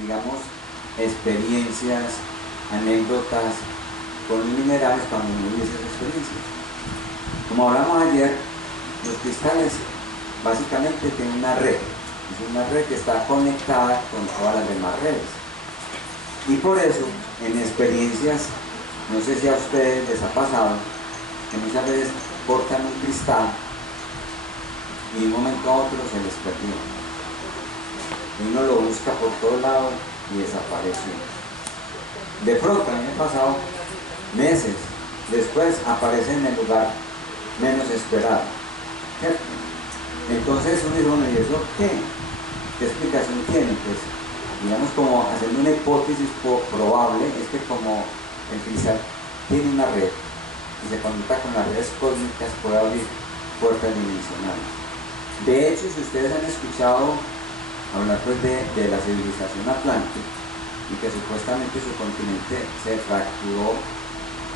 digamos, experiencias, anécdotas con los minerales cuando uno vive esas experiencias. Como hablamos ayer, los cristales básicamente tienen una red, es una red que está conectada con todas las demás redes. Y por eso, en experiencias, no sé si a ustedes les ha pasado, que muchas veces cortan un cristal y de un momento a otro se les perdió. Y uno lo busca por todo lado y desapareció. De pronto, a mí me ha pasado meses después, aparece en el lugar menos esperado, ¿cierto? Entonces uno dice, bueno, ¿y eso qué? ¿Qué explicación tiene? Pues, digamos, como haciendo una hipótesis probable, es que como el cristal tiene una red y se conecta con las redes cósmicas, puede abrir puertas dimensionales. De hecho, si ustedes han escuchado hablar pues de la civilización atlántica y que supuestamente su continente se fracturó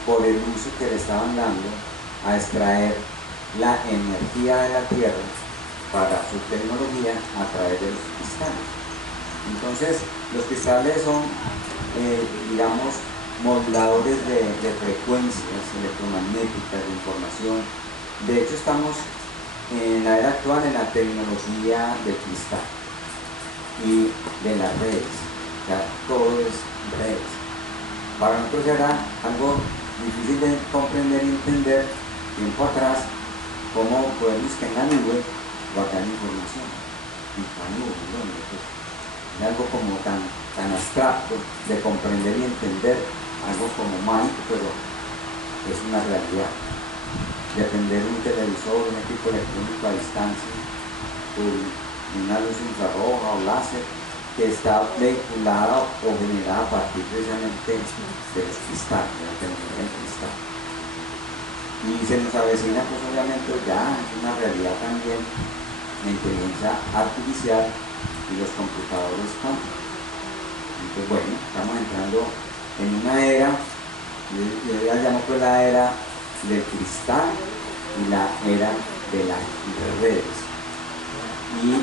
por el uso que le estaban dando a extraer la energía de la Tierra para su tecnología a través de los cristales. Entonces, los cristales son, digamos, moduladores de frecuencias electromagnéticas, de información. De hecho, estamos en la era actual en la tecnología del cristal y de las redes. O sea, todo es redes. Para nosotros era algo difícil de comprender y entender tiempo atrás cómo podemos que en la nube guardar información. En la nube, ¿no? Pues, es algo como tan abstracto de comprender y entender, algo como mágico, pero es una realidad. Depender de un televisor, un equipo electrónico a distancia, una luz infrarroja o láser, que está vehiculada o generada a partir precisamente de los cristales, de la tecnología del cristal. Y se nos avecina, pues obviamente ya es una realidad también la inteligencia artificial y los computadores cuánticos. Entonces, bueno, estamos entrando en una era, yo la llamo pues la era del cristal y la era de las redes. Y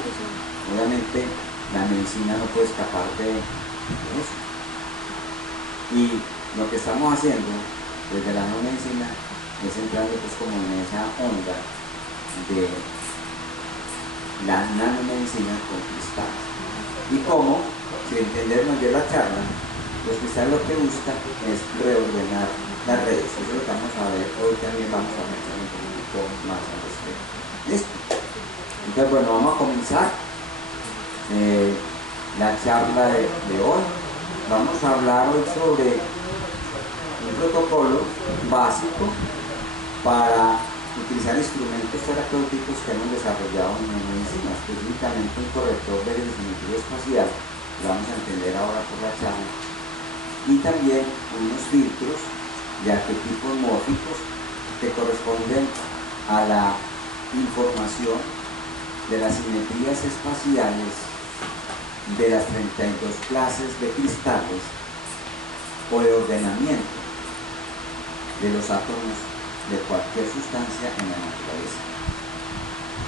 obviamente la medicina no puede escapar de eso. Y lo que estamos haciendo desde la no medicina es entrando pues como en esa onda de la nanomedicina con cristales. Y cómo, si entendemos de la charla, los cristales lo que buscan es reordenar las redes. Eso es lo que vamos a ver hoy, también vamos a pensar un poquito más al respecto. ¿Listo? Entonces, bueno, vamos a comenzar la charla de hoy. Vamos a hablar hoy sobre un protocolo básico para utilizar instrumentos terapéuticos que hemos desarrollado en la medicina, específicamente un corrector de dosimetría espacial, lo vamos a entender ahora por la charla, y también unos filtros de arquetipos mórficos que corresponden a la información de las simetrías espaciales de las 32 clases de cristales o de ordenamiento de los átomos de cualquier sustancia en la naturaleza.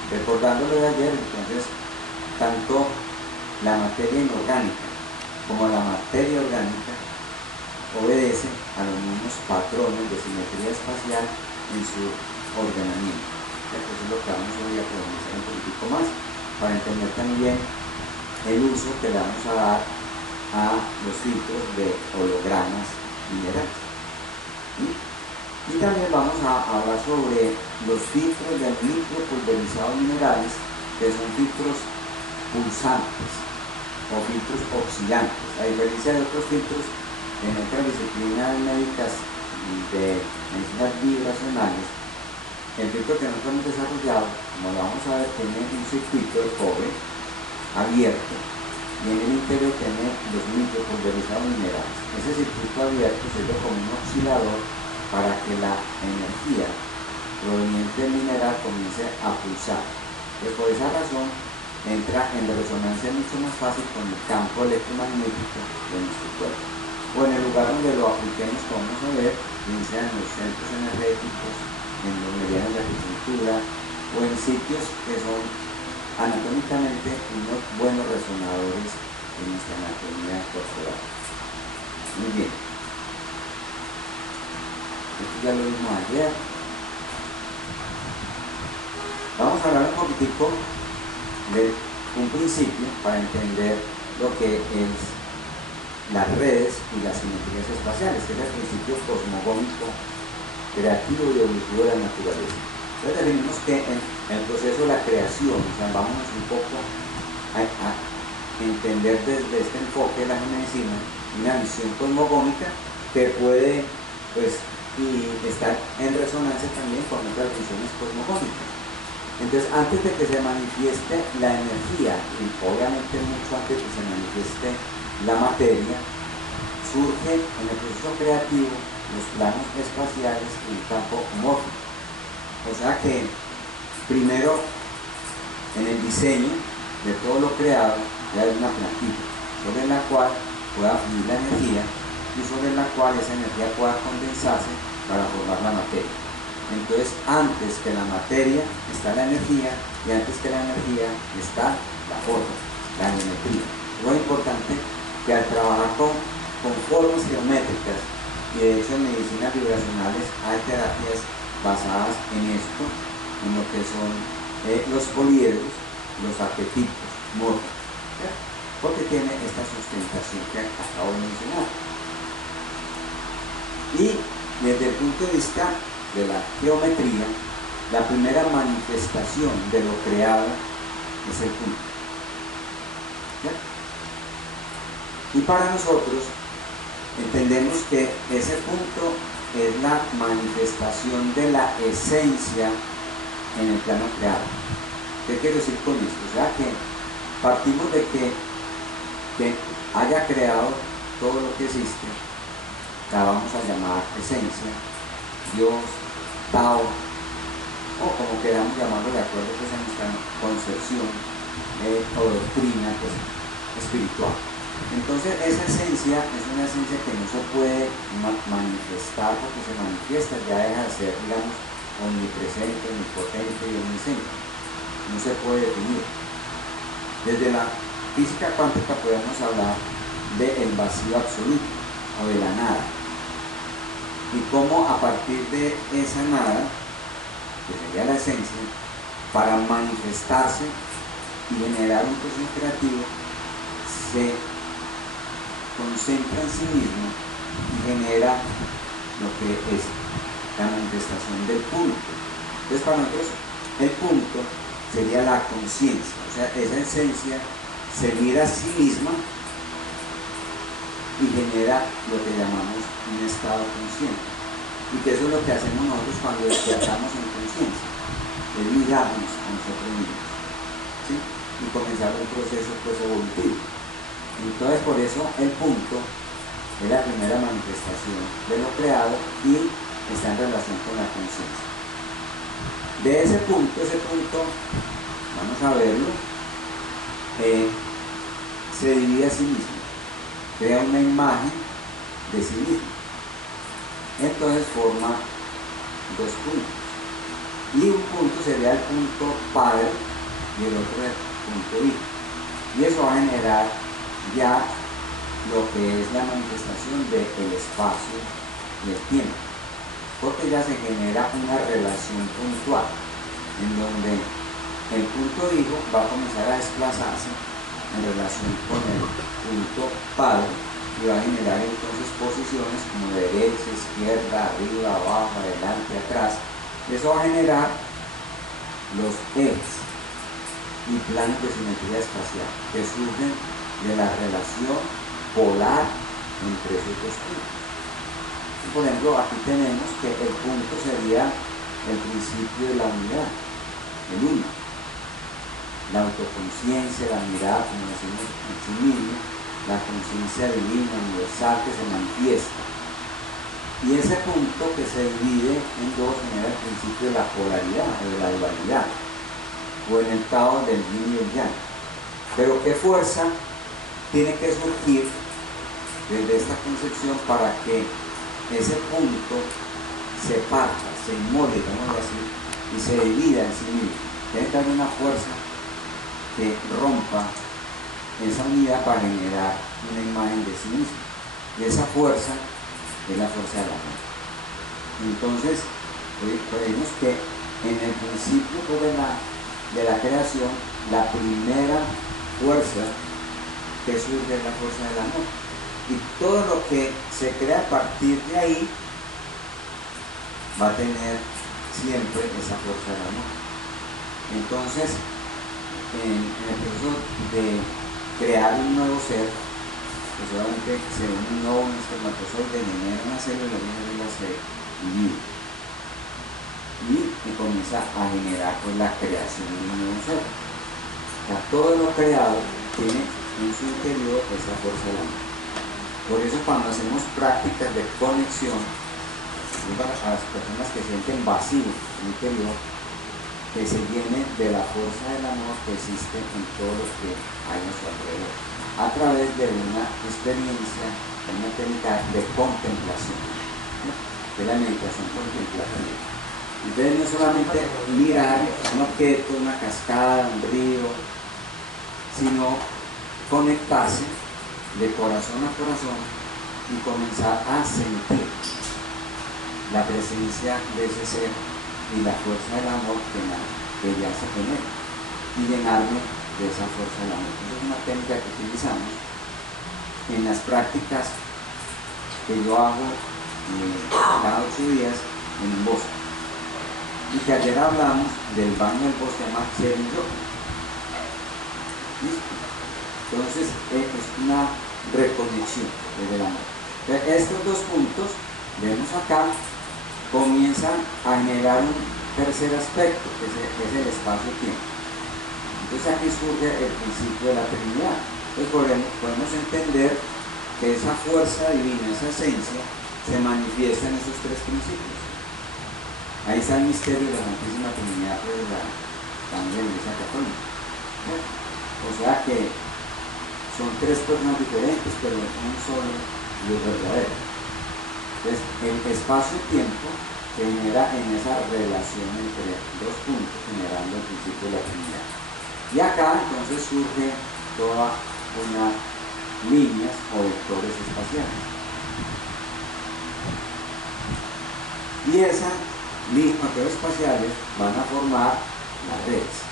Recordando lo de ayer, entonces, tanto la materia inorgánica como la materia orgánica obedecen a los mismos patrones de simetría espacial en su ordenamiento. Eso es lo que vamos hoy a profundizar un poquitico más, para entender también el uso que le vamos a dar a los filtros de hologramas minerales. Y también vamos a hablar sobre los filtros de micropulverizados minerales, que son filtros pulsantes o filtros oxidantes. A diferencia de otros filtros en otras disciplinas médicas de medicinas vibracionales, el filtro que nosotros hemos desarrollado, como lo vamos a ver, tiene un circuito de cobre abierto y en el interior tiene los micropulverizados minerales. Ese circuito abierto sirve como un oscilador para que la energía proveniente del mineral comience a pulsar. Pues por esa razón entra en resonancia mucho más fácil con el campo electromagnético de nuestro cuerpo. O en el lugar donde lo apliquemos, como vamos a ver, bien sea en los centros energéticos, en los meridianos de acupuntura o en sitios que son anatómicamente unos buenos resonadores en nuestra anatomía corporal. Muy bien. Esto ya lo vimos ayer. Vamos a hablar un poquitico de un principio para entender lo que es las redes y las simetrías espaciales, que es el principio cosmogónico, creativo y evolutivo de la naturaleza. Entonces definimos que en el proceso de la creación, o sea, vámonos un poco a entender desde este enfoque de la geomedicina una visión cosmogónica que puede pues, y estar en resonancia también con otras visiones cosmogónicas. Entonces, antes de que se manifieste la energía, y obviamente mucho antes de que se manifieste la materia, surge en el proceso creativo los planos espaciales y el campo homórfico. O sea que primero en el diseño de todo lo creado ya hay una plantilla sobre la cual pueda fluir la energía y sobre la cual esa energía pueda condensarse para formar la materia. Entonces, antes que la materia está la energía y antes que la energía está la forma, la geometría. Es muy importante que al trabajar con formas geométricas, y de hecho en medicinas vibracionales hay terapias basadas en esto, en lo que son los poliedros, los arquetipos, morfos, porque tiene esta sustentación que acabo de mencionar. Y desde el punto de vista de la geometría, la primera manifestación de lo creado es el punto. ¿Ya? Y para nosotros entendemos que ese punto es la manifestación de la esencia en el plano creado. ¿Qué quiero decir con esto? O sea que partimos de que haya creado todo lo que existe, la vamos a llamar esencia, Dios, Tao, o como queramos llamarlo de acuerdo pues, a nuestra concepción o doctrina pues, espiritual. Entonces esa esencia es una esencia que no se puede manifestar porque se manifiesta, ya deja de ser, digamos, omnipresente, omnipotente y omnisciente. No se puede definir. Desde la física cuántica podemos hablar del vacío absoluto o de la nada. Y cómo a partir de esa nada, que sería la esencia, para manifestarse y generar un proceso creativo, se concentra en sí mismo y genera lo que es la manifestación del punto. Entonces para nosotros el punto sería la conciencia, o sea, esa esencia se mira a sí misma y genera lo que llamamos un estado consciente. Y que eso es lo que hacemos nosotros cuando despertamos en conciencia, es mirarnos a nosotros mismos, ¿sí? Y comenzar un proceso pues, evolutivo. Entonces por eso el punto es la primera manifestación de lo creado y está en relación con la conciencia. De ese punto, vamos a verlo, se divide a sí mismo, crea una imagen de sí mismo. Entonces forma dos puntos. Y un punto sería el punto padre y el otro el punto hijo. Y eso va a generar ya lo que es la manifestación del espacio y el tiempo. Porque ya se genera una relación puntual en donde el punto hijo va a comenzar a desplazarse en relación con el punto padre y va a generar entonces posiciones como derecha, izquierda, arriba, abajo, adelante, atrás. Eso va a generar los ejes y planos de simetría espacial que surgen de la relación polar entre esos dos puntos. Por ejemplo, aquí tenemos que el punto sería el principio de la unidad, el uno. La autoconciencia, la mirada, como decimos en sí mismo, la conciencia divina, universal que se manifiesta. Y ese punto que se divide en dos genera el principio de la polaridad, o de la dualidad, o en el caos del yin y el yang. Pero ¿qué fuerza tiene que surgir desde esta concepción para que ese punto se parta, se inmole, digamos así, y se divida en sí mismo? Tiene que haber una fuerza que rompa esa unidad para generar una imagen de sí mismo. Y esa fuerza es la fuerza del amor. Entonces, vemos que en el principio pues, de la creación, la primera fuerza que surge es la fuerza del amor. Y todo lo que se crea a partir de ahí va a tener siempre esa fuerza del amor. Entonces, en el proceso de crear un nuevo ser, pues obviamente se une un nuevo espermatozoide, genera una célula y una célula se divide. Y comienza a generar pues, la creación de un nuevo ser. O sea, todo lo creado tiene en su interior esa fuerza del amor. Por eso cuando hacemos prácticas de conexión, para las personas que sienten vacío interior, que se llenen de la fuerza del amor que existe en todo lo que hay a su alrededor, a través de una experiencia, una técnica de contemplación, ¿no? De la meditación contemplativa. Entonces no solamente mirar un objeto, una cascada, un río, sino conectarse de corazón a corazón y comenzar a sentir la presencia de ese ser y la fuerza del amor que ya se genera y llenarme de esa fuerza del amor. Esa es una técnica que utilizamos en las prácticas que yo hago cada 8 días en un bosque, y que ayer hablamos del baño del bosque llamado Sharing Yoga. ¿Listo? Entonces es una reconexión desde el amor. Entonces, estos dos puntos, vemos acá, comienzan a generar un tercer aspecto, que es el espacio-tiempo. Entonces aquí surge el principio de la Trinidad. Entonces podemos entender que esa fuerza divina, esa esencia, se manifiesta en esos tres principios. Ahí está el misterio de la Santísima Trinidad de la Iglesia Católica. O sea que son tres personas diferentes, pero un solo Dios verdadero. Entonces, el espacio-tiempo se genera en esa relación entre dos puntos, generando el principio de la Trinidad. Y acá entonces surge toda una líneas o vectores espaciales. Y esas líneas vectores espaciales van a formar las redes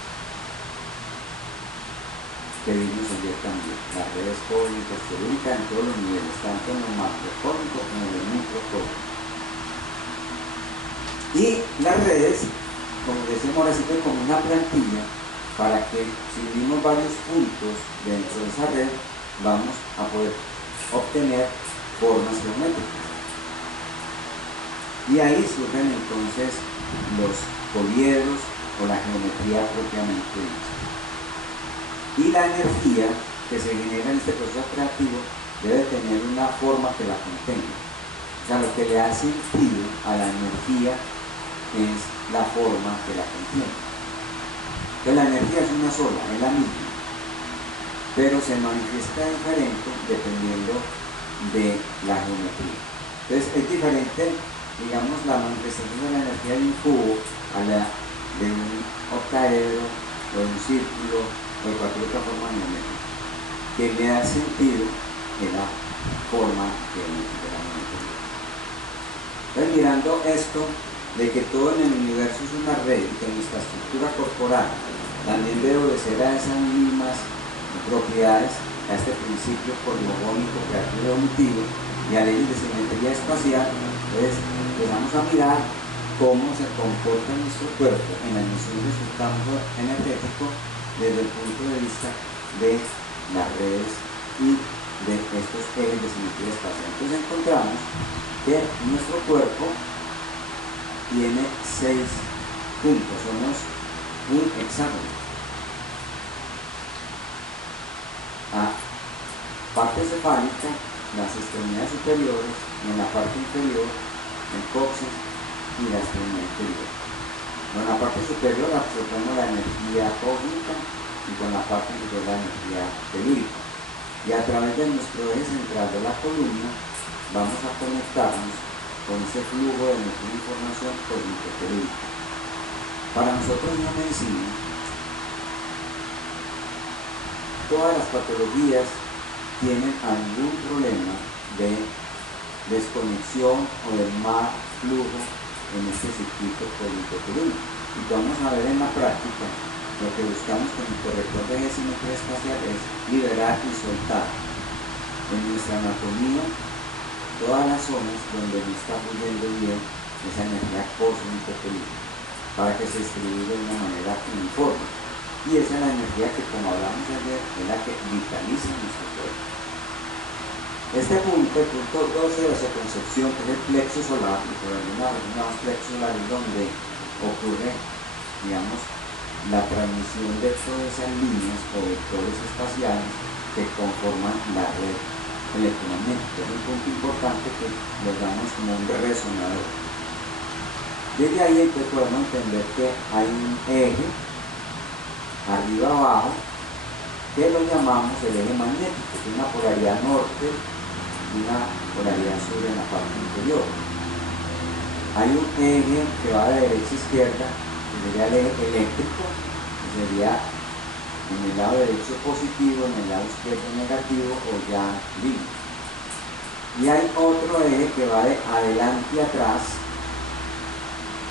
que vimos ayer también, las redes cósmicas, telúricas en todos los niveles, tanto en lo macrocósmico como en el microcósmico. Y las redes, como decimos ahora, sirven como una plantilla para que si unimos varios puntos dentro de esa red, vamos a poder obtener formas geométricas. Y ahí surgen entonces los poliedros o la geometría propiamente dicha. Y la energía que se genera en este proceso creativo debe tener una forma que la contenga. O sea, lo que le da sentido a la energía es la forma que la contiene. Entonces la energía es una sola, es la misma, pero se manifiesta diferente dependiendo de la geometría. Entonces es diferente, digamos, la manifestación de la energía de un cubo a la de un octaedro o de un círculo o de cualquier otra forma geométrica, que le da sentido en la forma geométrica de la geometría. Entonces, mirando esto de que todo en el universo es una red y que nuestra estructura corporal también debe obedecer a esas mismas propiedades, a este principio cosmogónico, creativo y omitivo, y a leyes de simetría espacial, entonces empezamos a mirar cómo se comporta nuestro cuerpo en la emisión de su campo energético desde el punto de vista de las redes y de estos ejes de simetría espacial. Entonces encontramos que nuestro cuerpo tiene 6 puntos, somos un hexágono. A parte cefálica, las extremidades superiores, y en la parte inferior, el coxis y la extremidad inferior. En la parte superior absorbemos la energía cósmica y con la parte inferior la energía telúrica. Y a través de nuestro eje central de la columna vamos a conectarnos con ese flujo de energía e información cósmico-telúrica. Para nosotros en la medicina, todas las patologías tienen algún problema de desconexión o de mal flujo en este circuito politotelúrico. Y vamos a ver en la práctica, lo que buscamos con el corrector de eje simetría espacial es liberar y soltar en nuestra anatomía todas las zonas donde no está fluyendo bien esa energía cosmitotelúrica, para que se distribuya de una manera uniforme. Y esa es la energía que, como hablamos ayer, es la que vitaliza nuestro cuerpo. Este punto, el punto 12 de esa concepción, que es el plexo solar, y por alguna razón llamamos plexo solar, es donde ocurre, digamos, la transmisión de todas esas líneas o vectores espaciales que conforman la red electromagnética. Es un punto importante que lo damos como un resonador. Desde ahí entonces podemos entender que hay un eje arriba abajo que lo llamamos el eje magnético, que es una polaridad norte y una polaridad sur en la parte inferior. Hay un eje que va de derecha a izquierda, que sería el eje eléctrico, que sería en el lado derecho positivo, en el lado izquierdo negativo o ya libre. Y hay otro eje que va de adelante a atrás,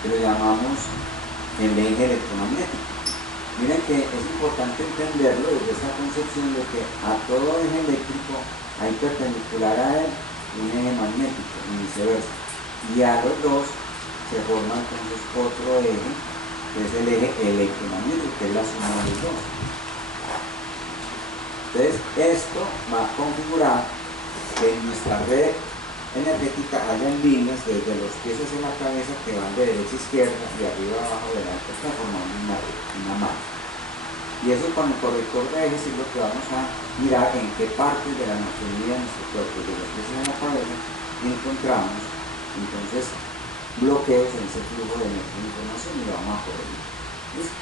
que lo llamamos el eje electromagnético. Miren que es importante entenderlo desde esta concepción de que a todo eje eléctrico hay perpendicular a él un eje magnético y viceversa. Y a los dos se forma entonces otro eje, que es el eje electromagnético, que es la suma de los dos. Entonces esto va a configurar que en nuestra red energética hayan líneas desde los pies hacia la cabeza que van de derecha a izquierda y arriba a abajo, delante, formando una mano. Y eso con el corrector de ejes es lo que vamos a mirar en qué partes de la anatomía de nuestro cuerpo, de los pies hacia la cabeza, encontramos entonces bloqueos en ese flujo de energía e información, y lo vamos a corregir. ¿Listo?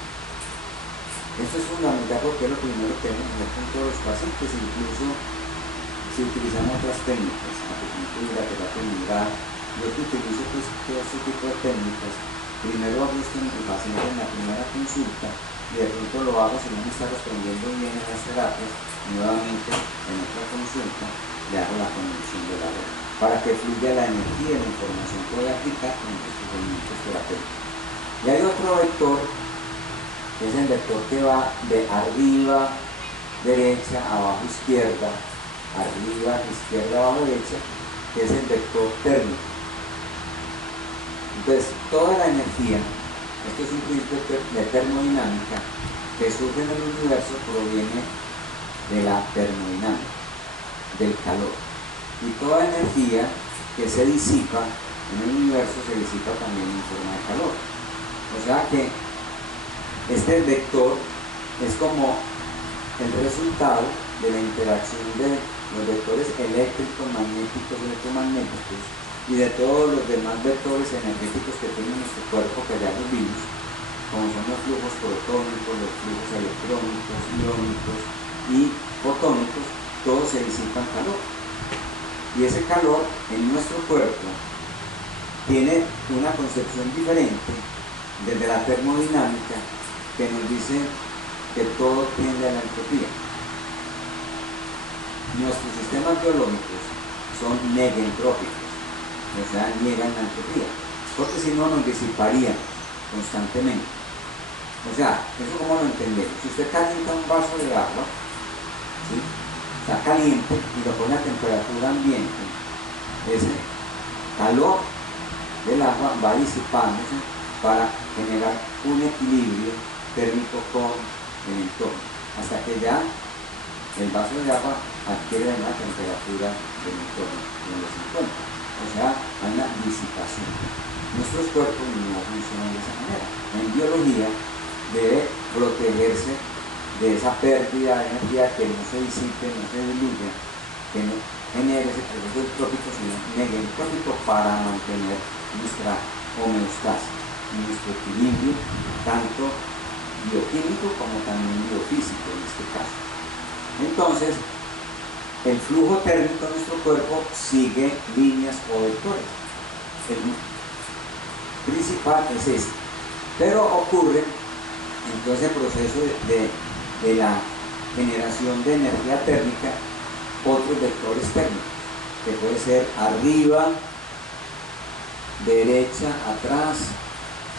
Esto es fundamental porque es lo primero que debemos hacer con todos los pacientes, incluso si utilizamos otras técnicas, acupuntura, terapia neural. Yo que utilizo pues todo este tipo de técnicas, primero hago esto en el paciente en la primera consulta, y de pronto lo hago si no me está respondiendo bien en las terapias, nuevamente en otra consulta le hago la conexión de la red, para que fluya la energía y la información que voy a aplicar con estos procedimientos terapéuticos. Y hay otro vector, que es el vector que va de arriba, derecha, abajo, izquierda, arriba, izquierda, abajo, derecha, que es el vector térmico. Entonces, toda la energía, esto es un principio de termodinámica, que surge en el universo, proviene de la termodinámica, del calor. Y toda energía que se disipa en el universo se disipa también en forma de calor. O sea que este vector es como el resultado de la interacción de los vectores eléctricos, magnéticos, electromagnéticos y de todos los demás vectores energéticos que tiene nuestro cuerpo, que ya los vimos, como son los flujos protónicos, los flujos electrónicos, iónicos y fotónicos, todos se disipan calor. Y ese calor en nuestro cuerpo tiene una concepción diferente desde la termodinámica, que nos dice que todo tiende a la entropía. Nuestros sistemas biológicos son negentrópicos, o sea, niegan la entropía, porque si no nos disiparían constantemente. O sea, eso como lo entendemos. Si usted calienta un vaso de agua, ¿sí?, está caliente y lo pone a temperatura ambiente, ese calor del agua va disipándose para generar un equilibrio térmico con el entorno, hasta que ya el vaso de agua adquiere una temperatura del entorno donde se encuentra. O sea, hay una disipación. Nuestros cuerpos no funcionan de esa manera. En biología debe protegerse de esa pérdida de energía, que no se disipe, no se diluya, que no genere ese proceso entrópico, sino negentrópico, para mantener nuestra homeostasis, nuestro equilibrio, tanto bioquímico como también biofísico en este caso. Entonces, el flujo térmico de nuestro cuerpo sigue líneas o vectores. El principal es este. Pero ocurre entonces el proceso de la generación de energía térmica otros vectores térmicos, que puede ser arriba, derecha, atrás,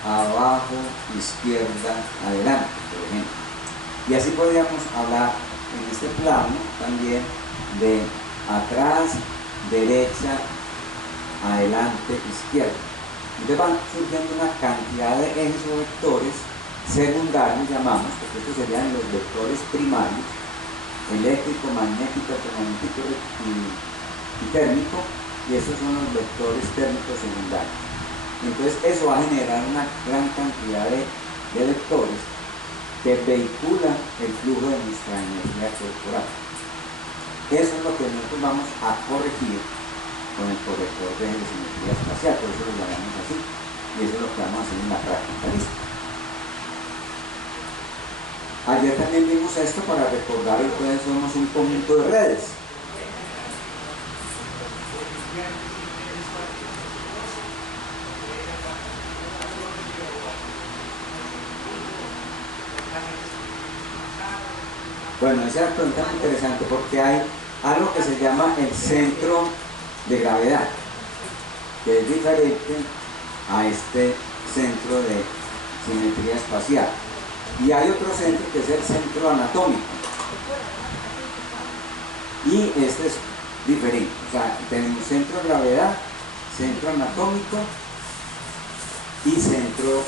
abajo, izquierda, adelante, por ejemplo. Y así podríamos hablar en este plano también de atrás, derecha, adelante, izquierda. Entonces van surgiendo una cantidad de ejes o vectores secundarios, llamamos, porque estos serían los vectores primarios: eléctrico, magnético, electromagnético y térmico, y estos son los vectores térmicos secundarios. Entonces eso va a generar una gran cantidad de vectores que vehiculan el flujo de nuestra energía corporal. Eso es lo que nosotros vamos a corregir con el corrector de eje de simetría espacial, por eso lo llamamos así, y eso es lo que vamos a hacer en la práctica. ¿Listo? Ayer también vimos esto para recordar que entonces somos un conjunto de redes. Bueno, esa es una pregunta muy interesante porque hay algo que se llama el centro de gravedad, que es diferente a este centro de simetría espacial. Y hay otro centro que es el centro anatómico. Y este es diferente. O sea, tenemos centro de gravedad, centro anatómico y centro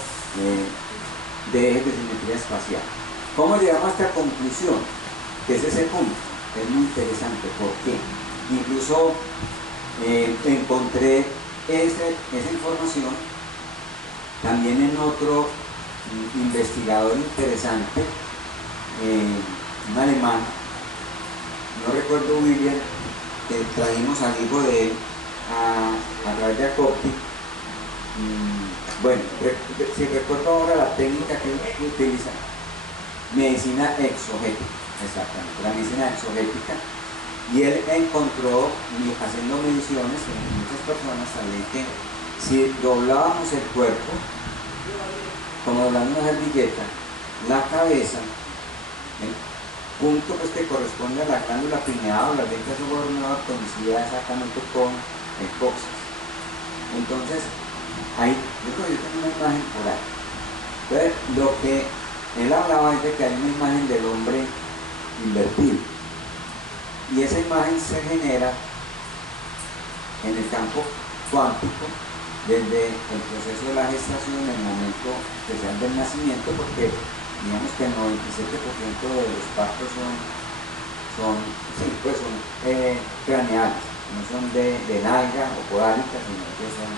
de eje de simetría espacial. ¿Cómo llegamos a esta conclusión? Que es ese punto. Es muy interesante. ¿Por qué? Incluso encontré esa información también en otro investigador interesante, un alemán, no recuerdo muy bien, que trajimos al hijo de él a través de Acopti. Bueno, si recuerdo ahora la técnica que utiliza, medicina exogética, exactamente, la medicina exogética, y él encontró, haciendo mediciones en muchas personas, también que si doblábamos el cuerpo, como doblando una servilleta, la cabeza, el punto pues, que corresponde a la glándula pineal o la vejiga subordenada, coincida exactamente con el coxis. Entonces, ahí, yo creo que yo tengo una imagen por ahí. Entonces, lo que él hablaba es de que hay una imagen del hombre invertido. Y esa imagen se genera en el campo cuántico desde el proceso de la gestación, en el momento especial del nacimiento, porque digamos que el 97% de los partos son craneales, no son de nalga o podálicas, sino que son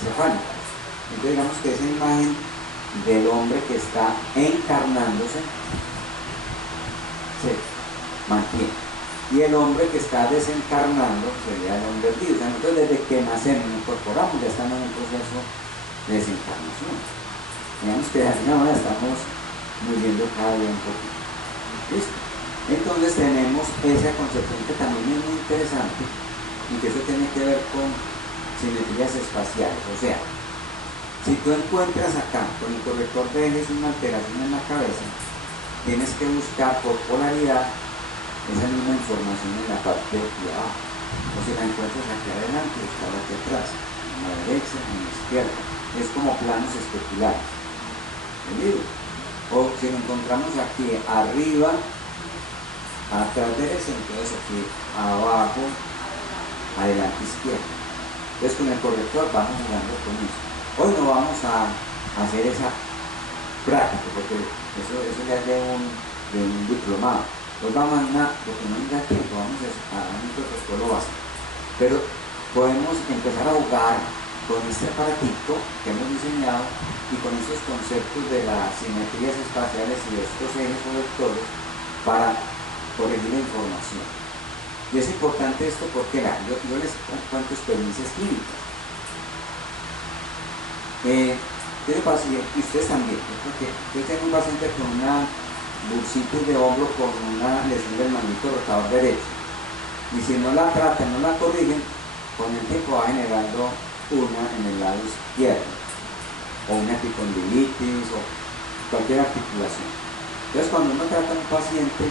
cefálicas. Entonces digamos que esa imagen del hombre que está encarnándose se mantiene. Y el hombre que está desencarnando sería el hombre perdido. O sea, nosotros desde que nacemos, nos incorporamos, ya estamos en un proceso de desencarnación. Digamos que de alguna manera estamos muriendo cada día un poquito. ¿Listo? Entonces tenemos esa concepción que también es muy interesante y que eso tiene que ver con simetrías espaciales. O sea, si tú encuentras acá con el corrector de ejes una alteración en la cabeza, tienes que buscar por polaridad esa misma información en la parte de abajo. O si la encuentras aquí adelante, está aquí atrás, en la derecha, en la izquierda. Es como planos especulares. ¿Entendido? O si lo encontramos aquí arriba, atrás derecha, entonces aquí abajo, adelante izquierda. Entonces con el corrector vamos jugando con eso. Hoy no vamos a hacer esa práctica, porque eso ya es de un diplomado. Pues vamos a porque no nos da tiempo, vamos a un protocolo básico. Pero podemos empezar a jugar con este aparatito que hemos diseñado y con estos conceptos de las simetrías espaciales y de estos ejes o vectores para corregir la información. Y es importante esto porque yo les cuento experiencias clínicas. Tengo pacientes, y ustedes también, porque yo tengo un paciente con una bursitis de hombro con una lesión del manguito rotador derecho, y si no la tratan, no la corrigen, con el tiempo va generando una en el lado izquierdo, o una epicondilitis o cualquier articulación. Entonces cuando uno trata a un paciente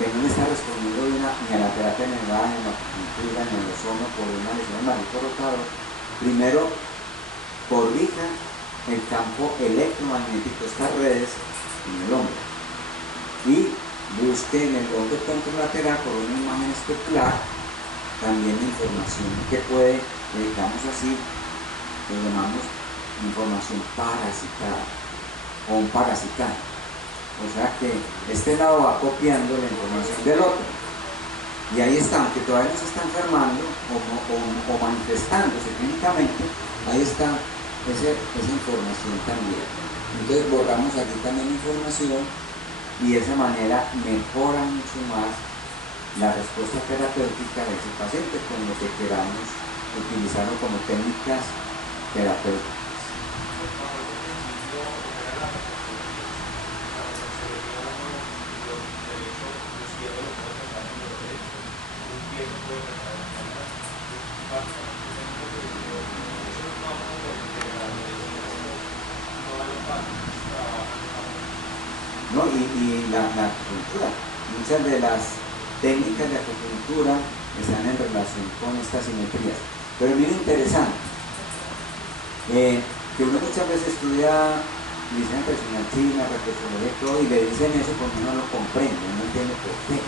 que no le está respondiendo ni a la terapia nervada, ni a la acupuntura, ni al ozono por una lesión de magneto rotador, primero corrija el campo electromagnético, estas redes en el hombro, y busque en el hombro contralateral por una imagen especular también la información que puede, digamos así, lo llamamos información parasitada o un parasital. O sea que este lado va copiando la información del otro. Y ahí está, aunque todavía no se está enfermando o manifestándose clínicamente, ahí está esa información también. Entonces borramos aquí también información y de esa manera mejora mucho más la respuesta terapéutica de ese paciente con lo que queramos utilizarlo como técnicas terapéuticas. ¿No? Y la acupuntura, muchas de las técnicas de acupuntura están en relación con estas simetrías. Pero mira, interesante, que uno muchas veces estudia medicina personal china, reflexología y todo, y le dicen eso porque uno no lo comprende, no entiende por qué.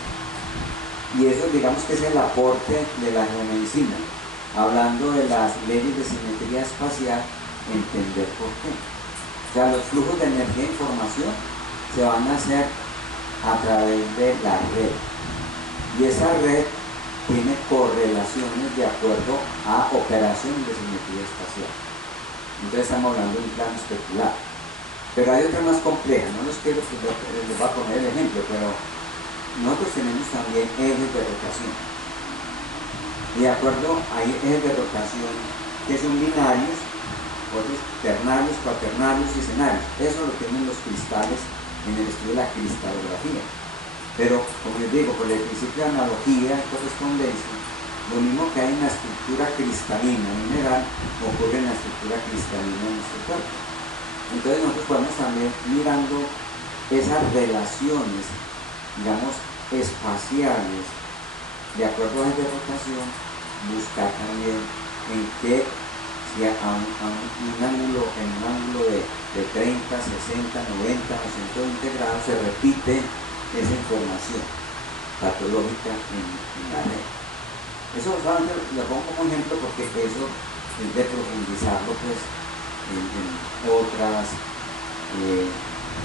Y eso, digamos que es el aporte de la geomedicina, hablando de las leyes de simetría espacial, entender por qué. O sea, los flujos de energía e información se van a hacer a través de la red. Y esa red tiene correlaciones de acuerdo a operaciones de simetría espacial. Entonces estamos hablando de un plano especular. Pero hay otra más compleja, no les quiero, les voy a poner el ejemplo, pero nosotros tenemos también ejes de rotación. Y de acuerdo, hay ejes de rotación que son binarios, otros ternarios, cuaternarios y escenarios. Eso lo tienen los cristales en el estudio de la cristalografía. Pero, como les digo, por el principio de analogía y correspondencia, lo mismo que hay en la estructura cristalina mineral ocurre en la estructura cristalina de nuestro cuerpo. Entonces nosotros podemos también, mirando esas relaciones, digamos, espaciales, de acuerdo a la rotación, buscar también en qué, si a un ángulo, en un ángulo de 30, 60, 90 o 120 grados se repite esa información patológica en la red. Eso solamente lo pongo como ejemplo porque eso es de profundizarlo pues en otras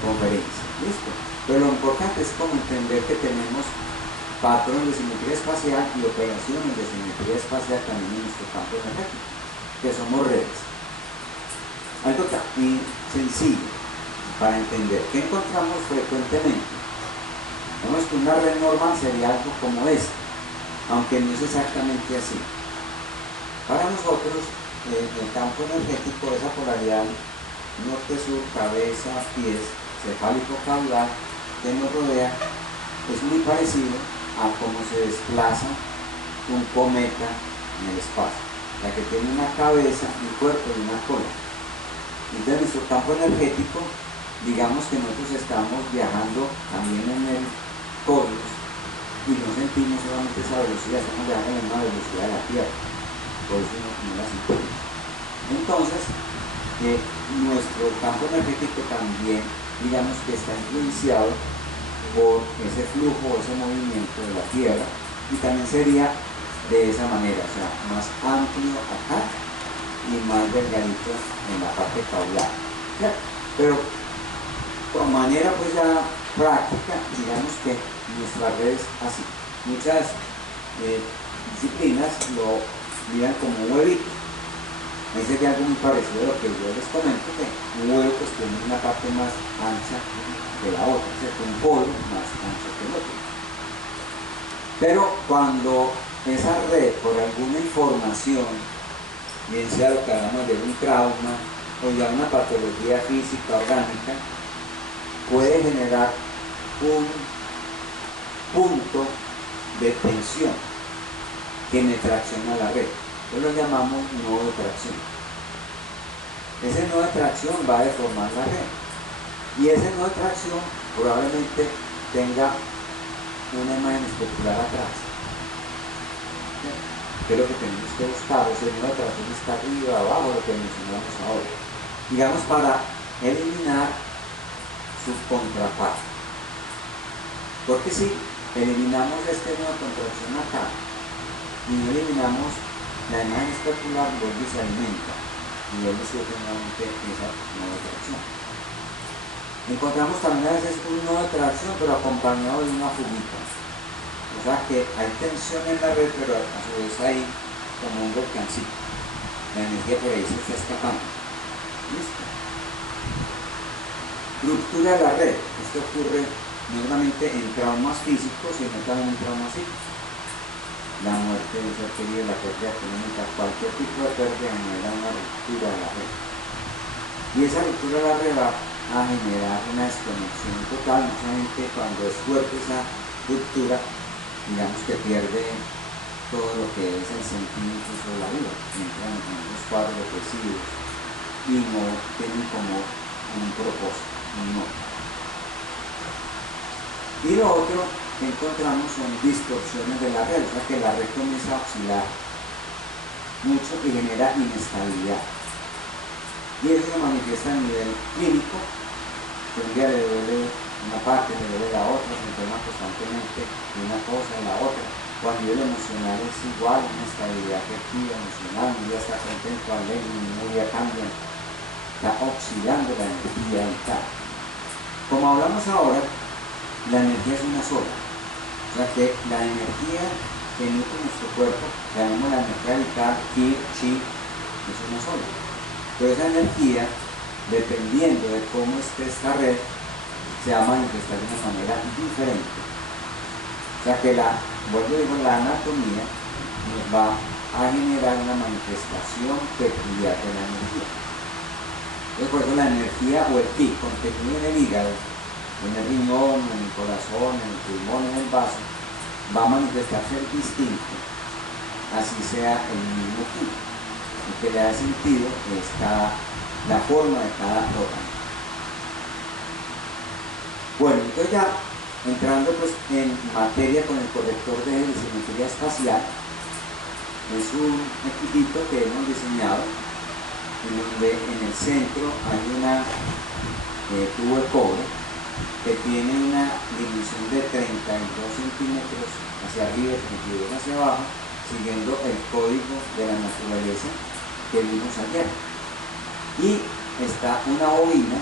conferencias. ¿Listo? Pero lo importante es como entender que tenemos patrones de simetría espacial y operaciones de simetría espacial también en nuestro campo energético, que somos redes. Algo tan sencillo para entender. ¿Qué encontramos frecuentemente? Vemos que una red normal sería algo como esta, aunque no es exactamente así. Para nosotros, el campo energético, esa polaridad norte-sur, cabeza, pies, cefálico-caudal que nos rodea, es muy parecido a cómo se desplaza un cometa en el espacio, ya que tiene una cabeza, un cuerpo y una cola. Entonces nuestro campo energético, digamos que nosotros estamos viajando también en el cosmos y no sentimos solamente esa velocidad, estamos viajando en una velocidad de la Tierra, por eso no la sentimos. Entonces, nuestro campo energético también, digamos que está influenciado por ese flujo, ese movimiento de la Tierra, y también sería de esa manera, o sea, más amplio acá y más delgadito en la parte caudal. Pero de manera pues ya práctica, digamos que nuestra red es así. Muchas disciplinas lo miran como un huevito. Ahí sería algo muy parecido a lo que yo les comento, que un huevo pues tiene una parte más ancha que la otra, ¿cierto? Un polo más ancho que el otro. Pero cuando esa red, por alguna información, bien sea lo que hablamos de un trauma o ya una patología física orgánica, puede generar un punto de tensión que me tracciona la red. Eso lo llamamos nodo de tracción. Ese nodo de tracción va a deformar la red. Y ese nodo de tracción probablemente tenga una imagen especular atrás. ¿Qué es lo que tenemos que buscar? Si el nodo de tracción está arriba, abajo, lo que mencionamos ahora. Digamos, para eliminar su contraparte. Porque si eliminamos este nodo de contracción acá y no eliminamos la imagen especular, vuelve y se alimenta y vuelve a surgir nuevamente esa nodo de tracción. Encontramos también a veces un nodo de tracción pero acompañado de una fuguita. O sea que hay tensión en la red, pero a su vez hay como un volcancito. La energía por ahí se está escapando. ¿Listo? Ruptura de la red. Esto ocurre no solamente en traumas físicos, sino también en traumas psíquicos. La muerte de un ser querido, la pérdida económica, cualquier tipo de pérdida genera una ruptura de la red. Y esa ruptura de la red va a generar una desconexión total. Mucha gente, cuando es fuerte esa ruptura, digamos que pierde todo lo que es el sentido incluso de la vida, entran en los cuadros depresivos y no tienen como un propósito, un no. Y lo otro que encontramos son distorsiones de la red, o sea que la red comienza a oscilar mucho y genera inestabilidad. Y eso se manifiesta a nivel clínico, que un día le duele una parte, le duele la otra, se enferma constantemente de una cosa en la otra. O a nivel emocional es igual, una estabilidad afectiva, emocional, un día está contento, alegre, un día cambia, está oscilando la energía vital. Como hablamos ahora, la energía es una sola, o sea que la energía que nutre nuestro cuerpo, llamamos la energía vital, ki, chi, es una sola. Pero esa energía, dependiendo de cómo esté esta red, se va a manifestar de una manera diferente. O sea que vuelvo a decir, la anatomía nos va a generar una manifestación peculiar de la energía. Entonces, por eso la energía o el ki contenido en el hígado, en el riñón, en el corazón, en el pulmón, en el vaso, va a manifestarse distinto, así sea el mismo ki. Lo que le da sentido es la forma de cada órgano. Bueno, entonces ya entrando pues en materia con el corrector de simetría espacial, es un equipito que hemos diseñado en donde en el centro hay una tubo de cobre que tiene una dimensión de 32 centímetros hacia arriba y 32 hacia abajo, siguiendo el código de la naturaleza que vimos ayer. Y está una bobina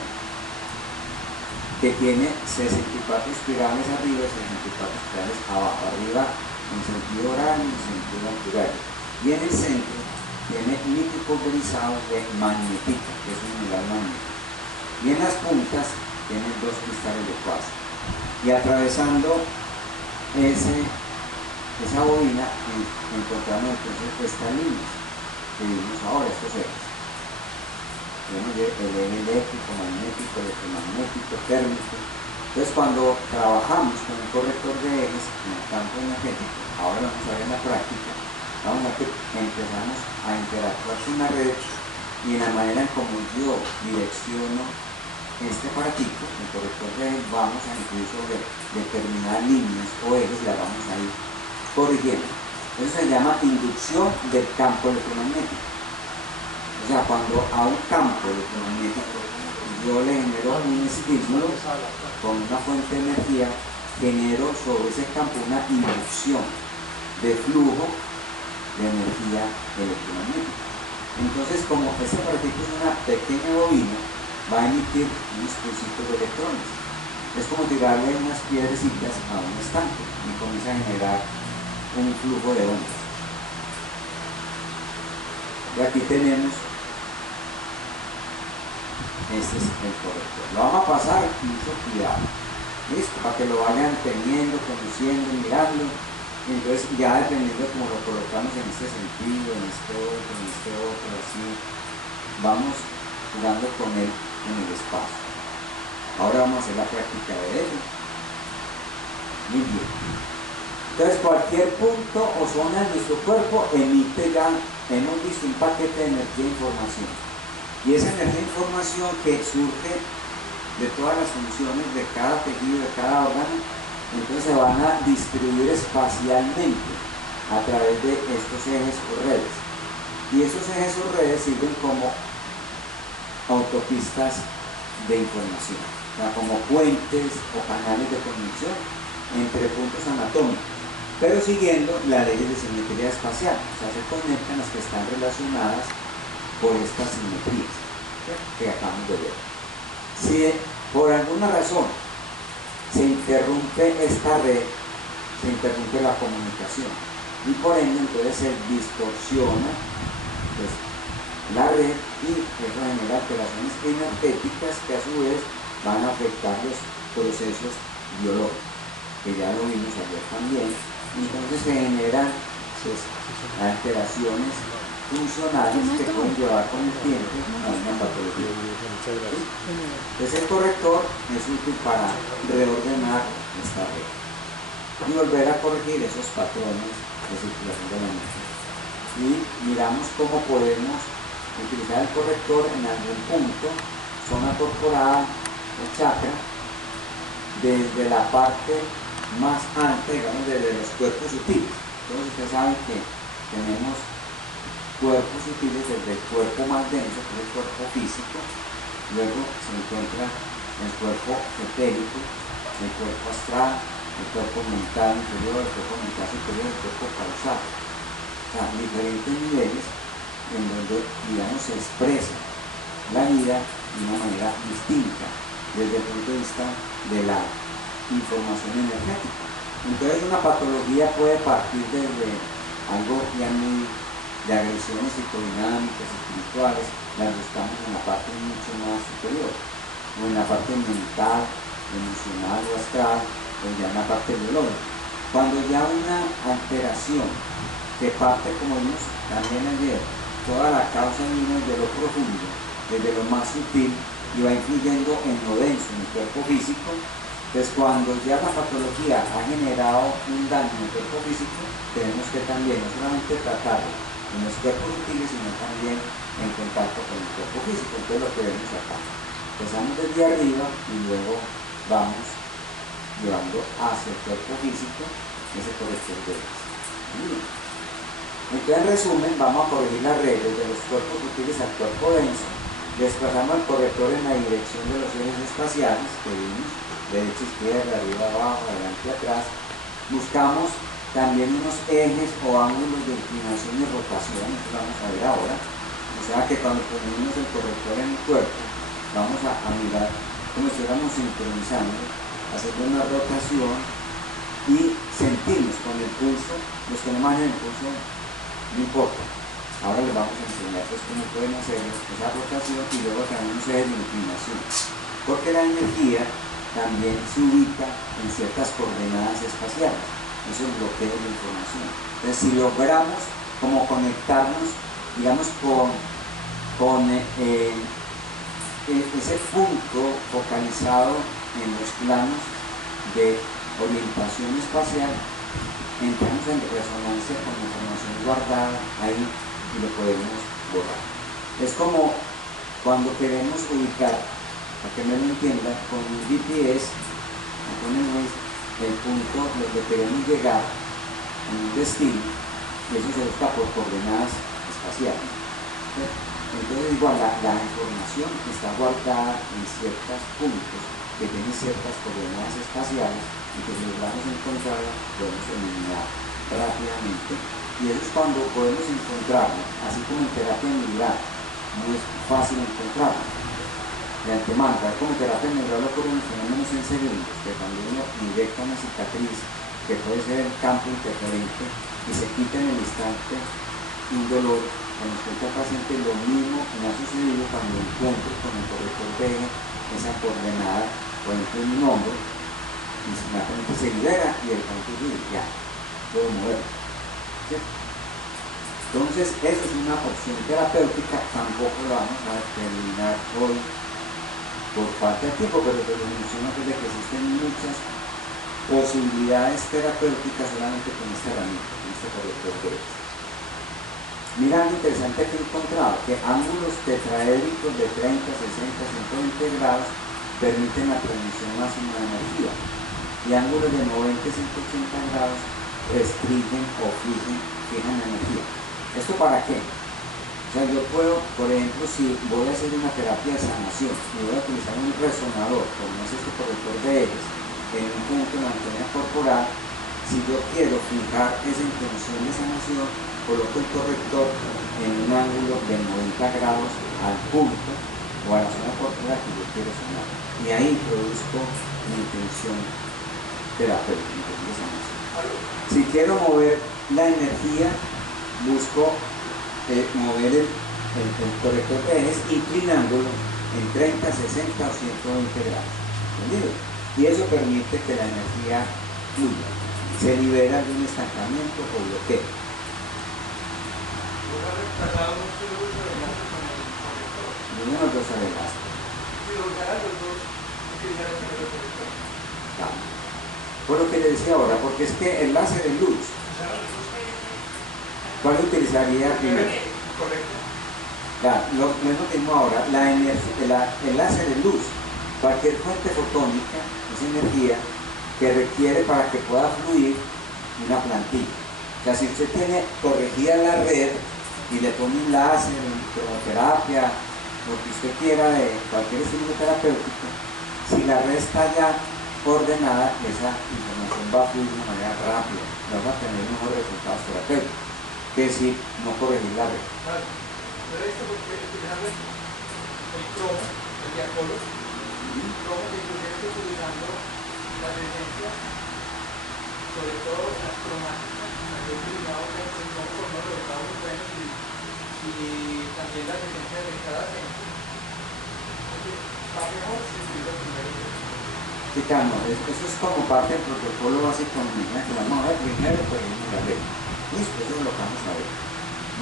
que tiene 64 espirales arriba y 64 espirales abajo, arriba en sentido horario y en sentido antihorario. Y en el centro tiene nítico grisado de magnetita, que es un mineral magnético. Y en las puntas tiene dos cristales de cuarzo. Y atravesando esa bobina encontramos entonces estas líneas que vimos ahora, estos ejes. Tenemos el eje eléctrico, magnético, electromagnético, térmico. Entonces cuando trabajamos con el corrector de ejes en el campo energético, ahora lo vamos a ver en la práctica, vamos a ver que empezamos a interactuar con la red y en la manera en como yo direcciono este aparatico, el corrector de ejes, vamos a incluir sobre determinadas líneas o ejes y las vamos a ir corrigiendo. Eso se llama inducción del campo electromagnético. O sea, cuando a un campo electromagnético yo le genero un estímulo con una fuente de energía, genero sobre ese campo una inducción de flujo de energía electromagnética. Entonces, como este aparatito es una pequeña bobina, va a emitir unos pulsitos de electrones. Es como tirarle unas piedrecitas a un estanque y comienza a generar un flujo de ondas. Y aquí tenemos, este es el corrector. Lo vamos a pasar mucho cuidado, listo, para que lo vayan teniendo, conduciendo, mirando. Entonces ya dependiendo de cómo lo colocamos en este sentido, en este otro, así, vamos jugando con él en el espacio. Ahora vamos a hacer la práctica de ello. Muy bien. Entonces cualquier punto o zona de nuestro cuerpo emite ya, hemos visto, un paquete de energía e información. Y esa energía e información que surge de todas las funciones de cada tejido, de cada órgano, Entonces se van a distribuir espacialmente a través de estos ejes o redes. Y esos ejes o redes sirven como autopistas de información, o sea, como puentes o canales de conexión entre puntos anatómicos, pero siguiendo las leyes de simetría espacial, o sea, se conectan las que están relacionadas por estas simetrías, ¿sí?, que acabamos de ver. Si por alguna razón se interrumpe esta red, se interrumpe la comunicación y por ende entonces se distorsiona, pues, la red, y eso genera alteraciones energéticas que a su vez van a afectar los procesos biológicos, que ya lo vimos ayer también. Entonces se generan, pues, alteraciones funcionales que pueden llevar con el tiempo a una patología. Entonces el corrector es útil para reordenar esta red y volver a corregir esos patrones de circulación de la energía. Y miramos cómo podemos utilizar el corrector en algún punto, zona corporal o chakra, desde la parte más alta, digamos, desde los cuerpos sutiles. Entonces ustedes saben que tenemos cuerpos sutiles desde el cuerpo más denso, que es el cuerpo físico, luego se encuentra el cuerpo etérico, el cuerpo astral, el cuerpo mental inferior, el cuerpo mental superior, el cuerpo causal. O sea, diferentes niveles en donde, digamos, se expresa la vida de una manera distinta desde el punto de vista de la información energética. Entonces una patología puede partir desde algo ya muy de agresiones psicodinámicas, espirituales, las buscamos en la parte mucho más superior, o en la parte mental, emocional o astral, o ya en la parte biológica. Cuando ya una alteración que parte, como vimos también ayer, toda la causa viene de lo profundo, desde lo más sutil, y va influyendo en lo denso, en el cuerpo físico. Entonces cuando ya la patología ha generado un daño en el cuerpo físico, tenemos que también no solamente tratarlo en los cuerpos sutiles, sino también en contacto con el cuerpo físico. Entonces lo que vemos acá, empezamos desde arriba y luego vamos llevando hacia el cuerpo físico ese corrector de gas. Entonces, en resumen, vamos a corregir las redes de los cuerpos sutiles al cuerpo denso. Desplazamos el corrector en la dirección de los ejes espaciales que vimos, derecha, izquierda, arriba, abajo, adelante y atrás. Buscamos también unos ejes o ángulos de inclinación y rotación, que vamos a ver ahora. O sea que cuando ponemos el corrector en el cuerpo, vamos a mirar como si estuviéramos sincronizando, haciendo una rotación, y sentimos con el pulso. Los que no manejan el pulso, no importa. Ahora les vamos a enseñar pues cómo pueden hacer esa rotación y luego también unos ejes de inclinación. Porque la energía también se ubica en ciertas coordenadas espaciales. Eso es bloqueo de información. Entonces, si logramos como conectarnos, digamos, con ese punto focalizado en los planos de orientación espacial, entramos en resonancia con la información guardada ahí y lo podemos borrar. Es como cuando queremos ubicar, para que me lo entiendan, con un GPS, ponemos el punto donde queremos llegar en un destino, y eso se busca por coordenadas espaciales. Entonces igual la información está guardada en ciertos puntos que tienen ciertas coordenadas espaciales, y que si logramos encontrarla podemos eliminar rápidamente, y eso es cuando podemos encontrarla, así como en terapia neural no es fácil encontrarla de antemano. Como en terapia neural ocurren fenómenos en segundos, que cuando uno inyecta una cicatriz que puede ser el campo interferente y se quita en el instante indolor, cuando escucha al paciente, lo mismo me ha sucedido cuando encuentro con el corrector de eje esa coordenada, por ejemplo en un hombro, y inmediatamente se libera y el punto dice, ya, puedo mover. ¿Sí? Entonces, eso es una opción terapéutica, tampoco la vamos a terminar hoy por falta de tiempo, pero te lo menciono de que existen muchas posibilidades terapéuticas solamente con esta herramienta, con este corrector de eje. Mira algo interesante que he encontrado, que ángulos tetraédricos de 30, 60, 120 grados permiten la transmisión máxima de energía. y ángulos de 90 y 180 grados restringen o fijan la energía. ¿Esto para qué? O sea, yo puedo, por ejemplo, si voy a hacer una terapia de sanación y voy a utilizar un resonador, como es este corrector de ejes, en un punto de la anatomía corporal, si yo quiero fijar esa intención de sanación, coloco el corrector en un ángulo de 90 grados al punto o a la zona corporal que yo quiero sanar. Y ahí produzco mi intención terapéutica de sanación. Si quiero mover la energía, busco mover el corrector de ejes inclinándolo en 30, 60 o 120 grados. ¿Entendido? Y eso permite que la energía fluya, se libera de un estancamiento o bloqueo. Yo no los arreglaste. Por lo que le decía ahora, porque es que el láser de luz, ¿cuál utilizaría primero? Correcto. Lo mismo ahora, el láser de luz, cualquier fuente fotónica es energía que requiere para que pueda fluir una plantilla. O sea, si usted tiene corregida la red y le pone un láser, una cromoterapia, lo que usted quiera de cualquier estímulo terapéutico, si la red está ya ordenada, esa información va a fluir de una manera rápida, va a tener mejores resultados terapéuticos que si no corregir la red. Vale. Pero esto porque utilizando el cromo, el diacolo, el cromo que inclusive estoy utilizando las esencias, sobre todo las cromáticas, he utilizado el cromo por unos resultados muy buenos y también las esencias de cada esencia. Va mejor si utilizo primero. Sí, claro, eso es como parte del protocolo básico que vamos a ver primero, pues la red. Listo, eso es lo que vamos a ver.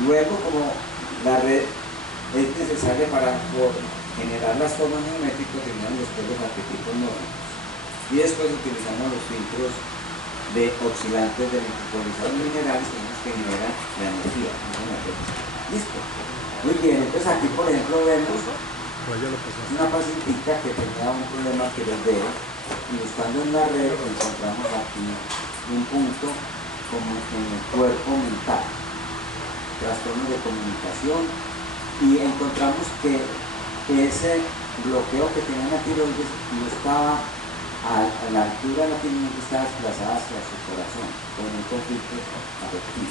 Luego, como la red es necesaria para generar las formas geométricas, tenemos después los arquetipos nórdicos. Y después utilizamos los filtros de oxidantes de electropolizados minerales que generan la energía. Listo. Muy bien, entonces aquí por ejemplo vemos una pacientita que tenía un problema que les veo y buscando en la red encontramos aquí un punto como en el cuerpo mental, trastornos de comunicación, y encontramos que ese bloqueo que tenía la tiroides no estaba a la altura de la tiroides, estaba desplazada hacia su corazón con un conflicto afectivo.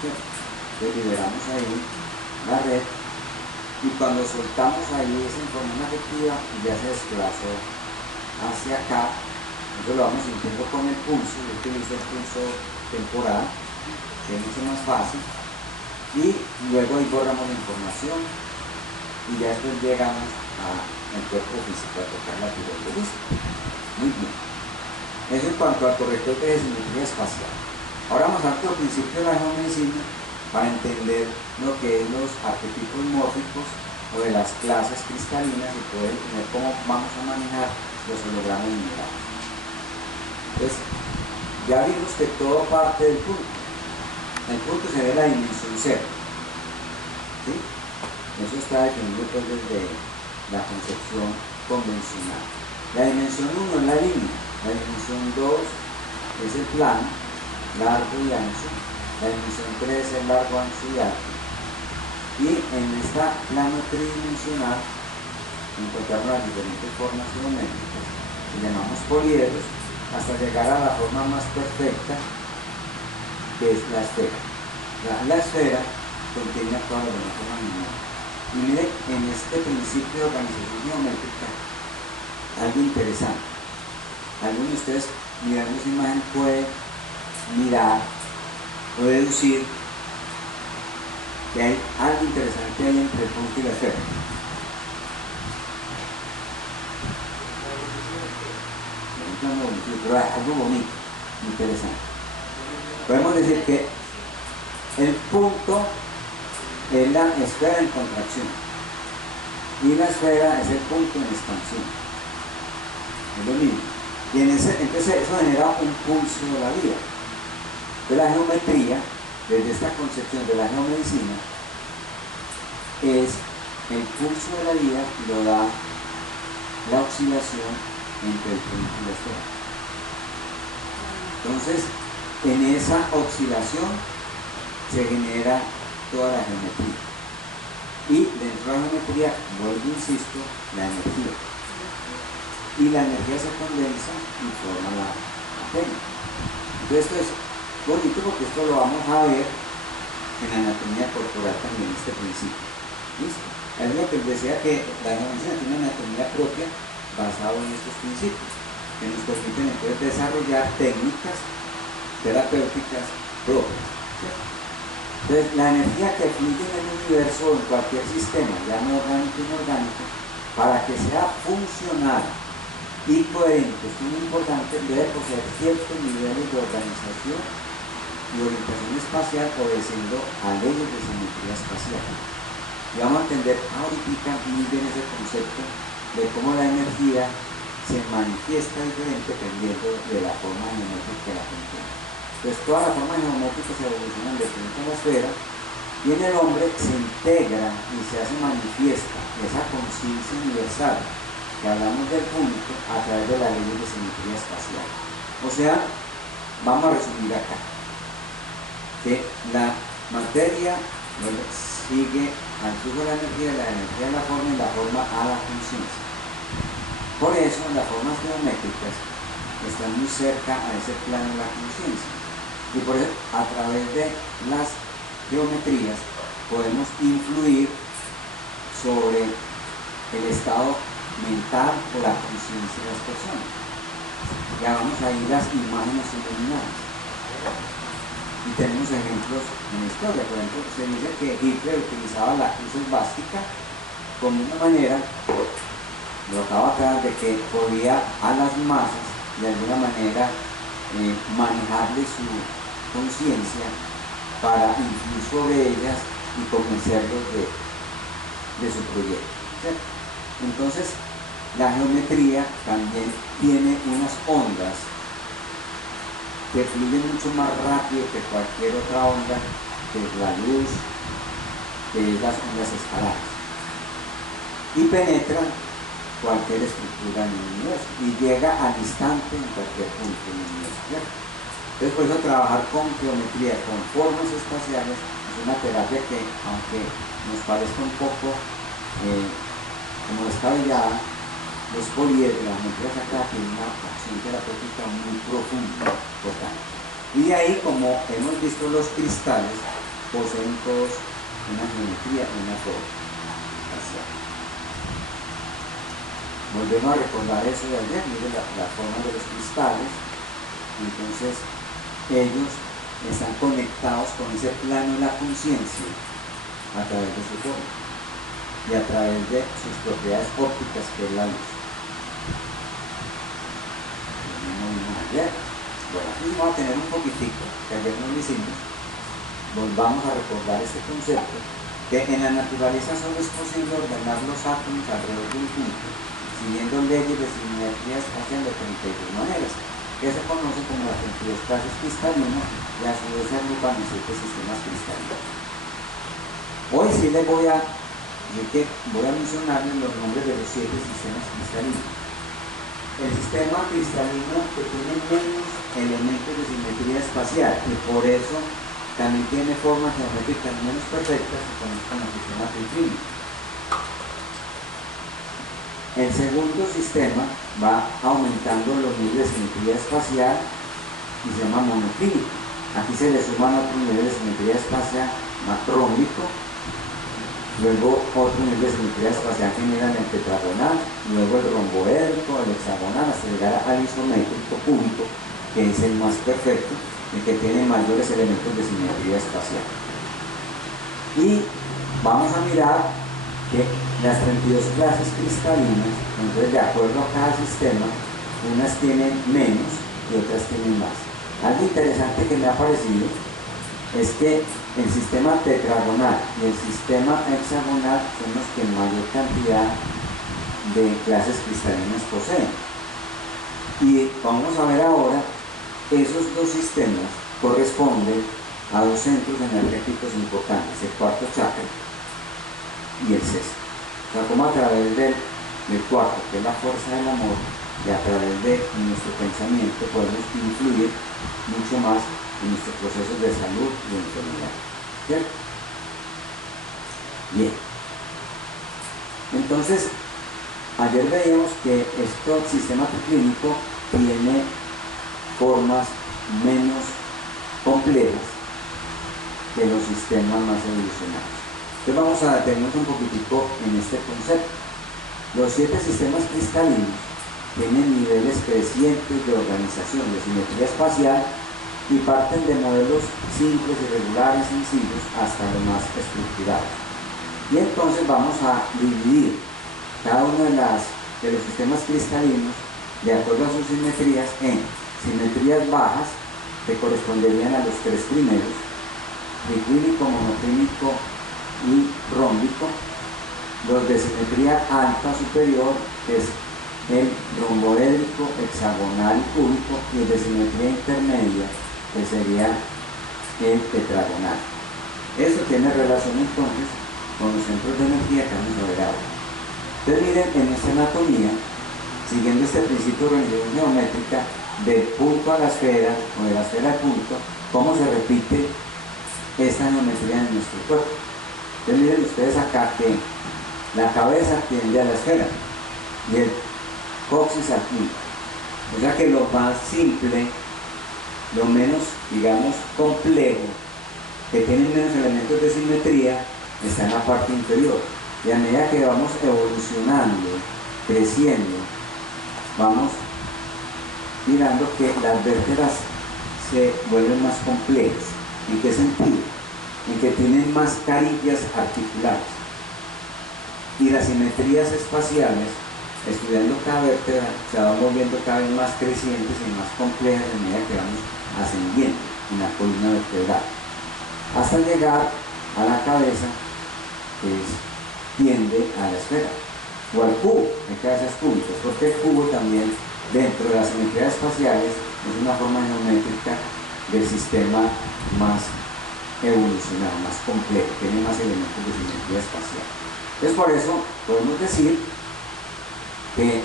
Entonces liberamos ahí la red y cuando soltamos ahí esa información afectiva ya se desplazó hacia acá. Entonces lo vamos sintiendo con el pulso. Yo utilizo el pulso temporal, que es mucho más fácil, y luego ahí borramos la información y ya después llegamos al cuerpo físico a tocar la tiroides. Muy bien. Eso en cuanto al corrector de simetría espacial. Ahora vamos a ver el principio de la geomedicina para entender lo que es los arquetipos mórficos o de las clases cristalinas y poder entender cómo vamos a manejar los hologramas minerales. Entonces, ya vimos que todo parte del punto. El punto sería la dimensión cero. ¿Sí? Eso está definido pues, desde la concepción convencional. La dimensión 1 es la línea, la dimensión 2 es el plano, largo y ancho, la dimensión 3 es el largo, ancho y alto. Y en esta plano tridimensional encontramos las diferentes formas geométricas que llamamos poliedros, hasta llegar a la forma más perfecta, que es la esfera. La esfera contiene todas las demás formas minerales. Y miren, en este principio de organización geométrica, algo interesante. Alguno de ustedes mirando esa imagen puede mirar o deducir que hay algo interesante ahí entre el punto y la esfera. Pero hay algo bonito, interesante. Podemos decir que el punto es la esfera en contracción y la esfera es el punto en expansión. Es lo mismo. Y entonces eso genera un pulso de la vida. De la geometría, desde esta concepción de la geomedicina, es el pulso de la vida, lo da la oscilación entre el punto y la esfera. Entonces, en esa oscilación se genera toda la geometría. Y dentro de la geometría, vuelvo insisto, la energía. Y la energía se condensa y forma la materia. Entonces esto es bonito porque esto lo vamos a ver en la anatomía corporal también, este principio. ¿Listo? Es lo que les decía, que la geometría tiene una anatomía propia basada en estos principios, que nos permiten entonces desarrollar técnicas terapéuticas propias. ¿Sí? Entonces, la energía que fluye en el universo o en cualquier sistema, ya no orgánico o inorgánico, para que sea funcional y coherente, es muy importante, debe poseer ciertos niveles de organización y orientación espacial obedeciendo a leyes de simetría espacial. Y vamos a entender ahorita muy bien ese concepto de cómo la energía se manifiesta diferente dependiendo de la forma geométrica que la contiene. Entonces todas las formas geométricas se evolucionan de frente a la esfera y en el hombre se integra y se hace manifiesta esa conciencia universal que hablamos del punto a través de la ley de simetría espacial. O sea, vamos a resumir acá, que la materia sigue al flujo de la energía a la forma y la forma a la conciencia. Por eso las formas geométricas están muy cerca a ese plano de la conciencia. Y por eso, a través de las geometrías, podemos influir sobre el estado mental o la conciencia de las personas. Ya vamos a ir las imágenes iluminadas. Y tenemos ejemplos en la historia. Por ejemplo, se dice que Hitler utilizaba la cruz esvástica como una manera, lo acabo acá, de que podía a las masas de alguna manera manejarle su conciencia para influir sobre ellas y convencerlos de su proyecto. ¿Sí? Entonces, la geometría también tiene unas ondas que fluyen mucho más rápido que cualquier otra onda, que es la luz, que es las ondas escalares, y penetran cualquier estructura en el universo y llega al instante en cualquier punto del universo. Entonces, por eso trabajar con geometría, con formas espaciales, es una terapia que, aunque nos parezca un poco como descabellada, los poliedros, la geometría sacra tiene una acción terapéutica muy profunda, importante. Y de ahí, como hemos visto, los cristales poseen todos una geometría, una forma espacial. Volvemos a recordar eso de ayer, miren la forma de los cristales. Entonces, ellos están conectados con ese plano de la conciencia a través de su forma y a través de sus propiedades ópticas, que es la luz. Bueno, aquí vamos a tener un poquitico, que ayer no lo hicimos. Volvamos a recordar este concepto, que en la naturaleza solo es posible ordenar los átomos alrededor de un punto, siguiendo leyes de simetría espacial de 32 maneras, que se conoce como las 32 clases cristalinas, y a su vez se agrupan en 7 sistemas cristalinos. Hoy sí les voy a mencionarles los nombres de los 7 sistemas cristalinos. El sistema cristalino que tiene menos elementos de simetría espacial y por eso también tiene formas geométricas menos perfectas, se conoce como sistema triclínico. El segundo sistema va aumentando los niveles de simetría espacial y se llama monoclínico. Aquí se le suman otros niveles de simetría espacial más rómbico, luego otro nivel de simetría espacial general el tetragonal, luego el romboédrico, el hexagonal, hasta llegar al isométrico cúbico, que es el más perfecto, el que tiene mayores elementos de simetría espacial. Y vamos a mirar que las 32 clases cristalinas, entonces de acuerdo a cada sistema, unas tienen menos y otras tienen más. Algo interesante que me ha parecido es que el sistema tetragonal y el sistema hexagonal son los que mayor cantidad de clases cristalinas poseen. Y vamos a ver ahora, esos dos sistemas corresponden a dos centros energéticos importantes, el cuarto chakra y el sexto. O sea, como a través del cuarto, que es la fuerza del amor, y a través de nuestro pensamiento podemos influir mucho más en nuestros procesos de salud y de enfermedad. ¿Cierto? Bien. Entonces, ayer veíamos que este sistema clínico tiene formas menos complejas que los sistemas más evolucionados. Entonces vamos a detenernos un poquitico en este concepto. Los 7 sistemas cristalinos tienen niveles crecientes de organización, de simetría espacial, y parten de modelos simples, irregulares, sencillos, hasta los más estructurados. Y entonces vamos a dividir cada uno de los sistemas cristalinos de acuerdo a sus simetrías en simetrías bajas, que corresponderían a los 3 primeros, triclínico, monoclínico y rómbico. Los de simetría alta superior, que es el romboédrico, hexagonal y cúbico, y el de simetría intermedia, que sería el tetragonal. Esto tiene relación entonces con los centros de energía que vamos a ver ahora. Entonces miren, en nuestra anatomía, siguiendo este principio de organización geométrica, del punto a la esfera, o de la esfera al punto, cómo se repite esta geometría en nuestro cuerpo. Entonces miren ustedes acá que la cabeza tiende a la esfera y el coxis al punto. O sea que lo más simple, lo menos, digamos, complejo, que tiene menos elementos de simetría, está en la parte inferior. Y a medida que vamos evolucionando, creciendo, vamos mirando que las vértebras se vuelven más complejas. ¿En qué sentido? En que tienen más carillas articulares. Y las simetrías espaciales, estudiando cada vértebra, se van volviendo cada vez más crecientes y más complejas a medida que vamos ascendiendo en la columna vertebral, hasta llegar a la cabeza, que tiende a la esfera, o al cubo, en cabezas cúbicas, porque el cubo también, dentro de las simetrías espaciales, es una forma geométrica del sistema más evolucionado, más complejo, tiene más elementos de simetría espacial. Entonces, por eso podemos decir que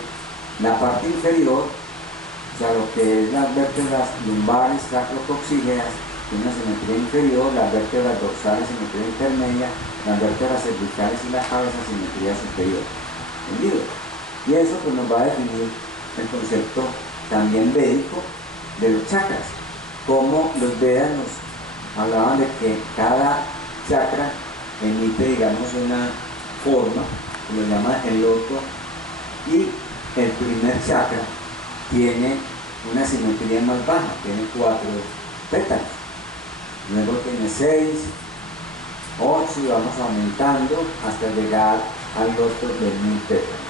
la parte inferior, o sea, lo que es las vértebras lumbares, sacrocoxígeas, tiene una simetría inferior, las vértebras dorsales, simetría intermedia, las vértebras cervicales y la cabeza, simetría superior. ¿Entendido? Y eso pues nos va a definir el concepto también védico de los chakras. Como los Vedas nos hablaban de que cada chakra emite, digamos, una forma, que lo llama el loto, y el primer chakra tiene una simetría más baja, tiene 4 pétalos, luego tiene 6, 8 y vamos aumentando hasta llegar al loto de 1000 pétalos.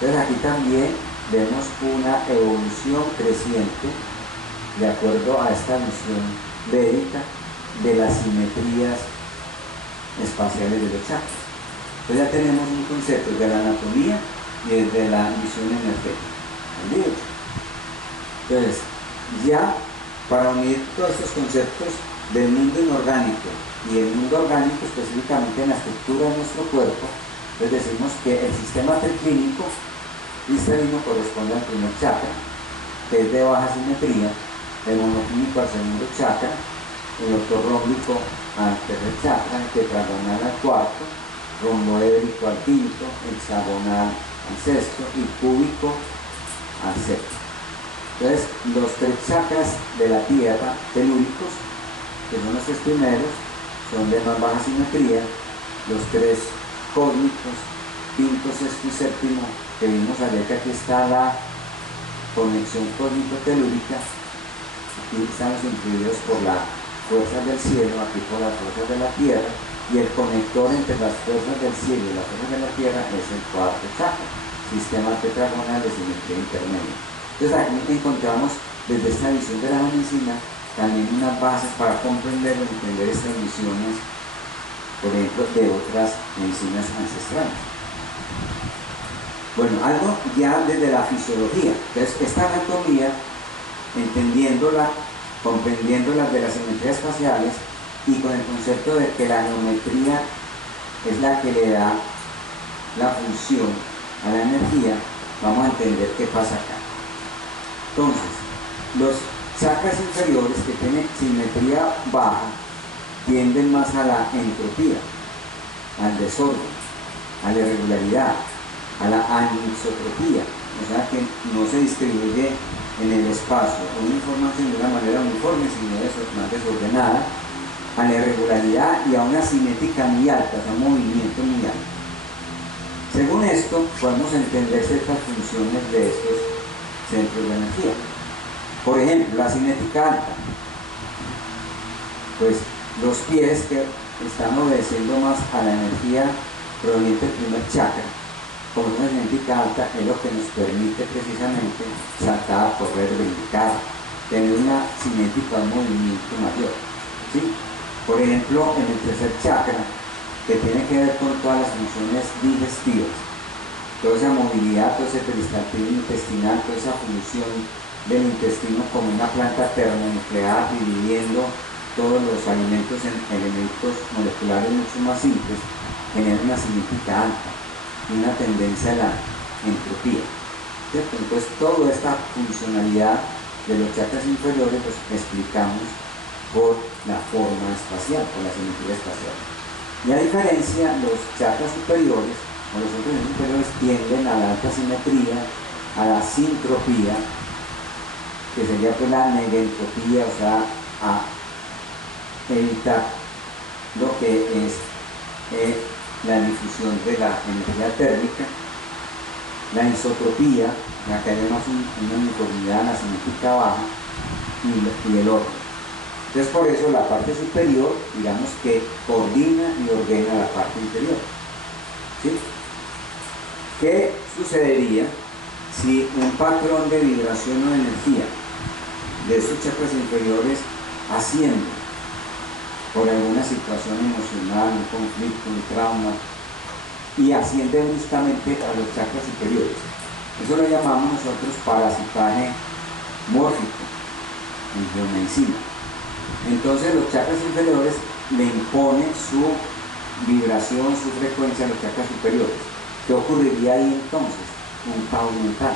Entonces aquí también vemos una evolución creciente de acuerdo a esta visión védica de las simetrías espaciales de los chakras. Entonces ya tenemos un concepto de la anatomía y desde la visión energética. ¿Entendido? Entonces, ya para unir todos estos conceptos del mundo inorgánico y el mundo orgánico, específicamente en la estructura de nuestro cuerpo, pues decimos que el sistema triclínico cristalino corresponde al primer chakra, que es de baja simetría, el monoclínico al segundo chakra, el ortorrómbico al tercer chakra, el tetragonal al cuarto, romboédrico al quinto, hexagonal al sexto y cúbico al séptimo. Entonces, los 3 chakras de la tierra, telúricos, que son los 3 primeros, son de más baja simetría. Los 3 cósmicos, quinto, sexto y séptimo, que vimos ayer, que aquí está la conexión cósmico-telúrica. Aquí estamos influidos por las fuerzas del cielo, aquí por las fuerzas de la tierra, y el conector entre las fuerzas del cielo y las fuerzas de la tierra es el 4º chakra, sistema tetragonal de simetría intermedia. Entonces aquí encontramos desde esta visión de la medicina también unas bases para comprender o entender estas visiones, por ejemplo, de otras medicinas ancestrales. Bueno, algo ya desde la fisiología. Entonces esta anatomía, entendiéndola, comprendiéndola de las simetrías espaciales, y con el concepto de que la geometría es la que le da la función a la energía, vamos a entender qué pasa acá. Entonces, los chakras inferiores que tienen simetría baja tienden más a la entropía, al desorden, a la irregularidad, a la anisotropía, o sea que no se distribuye en el espacio una información de una manera uniforme, sino más desordenada, a la irregularidad y a una cinética muy alta, o sea, un movimiento muy alto. Según esto, podemos entender ciertas funciones de estos centros de energía. Por ejemplo, la cinética alta, pues los pies que están obedeciendo más a la energía proveniente del primer chakra, como una cinética alta, es lo que nos permite precisamente saltar, correr, brincar, tener una cinética, un movimiento mayor, ¿sí? Por ejemplo, en el tercer chakra, que tiene que ver con todas las funciones digestivas, toda esa movilidad, todo ese peristaltismo intestinal, toda esa función del intestino como una planta termonuclear dividiendo todos los alimentos en elementos moleculares mucho más simples, genera una cinética alta y una tendencia a la entropía, ¿cierto? Entonces toda esta funcionalidad de los chakras inferiores los explicamos por la forma espacial, por la simetría espacial. Y a diferencia, los chakras superiores o los centros superiores tienden a la alta simetría, a la sintropía, que sería pues la negentropía, o sea, a evitar lo que es la difusión de la energía térmica, la isotropía, ya que hay más una uniformidad en la cinética baja, y el orden. Entonces por eso la parte superior, digamos que coordina y ordena la parte inferior, ¿sí? ¿Qué sucedería si un patrón de vibración o de energía de estos chakras inferiores asciende por alguna situación emocional, un conflicto, un trauma, y asciende bruscamente a los chakras superiores? Eso lo llamamos nosotros parasitaje mórfico en geomedicina. Entonces los chakras inferiores le imponen su vibración, su frecuencia a los chakras superiores. ¿Qué ocurriría ahí entonces? Un caos mental.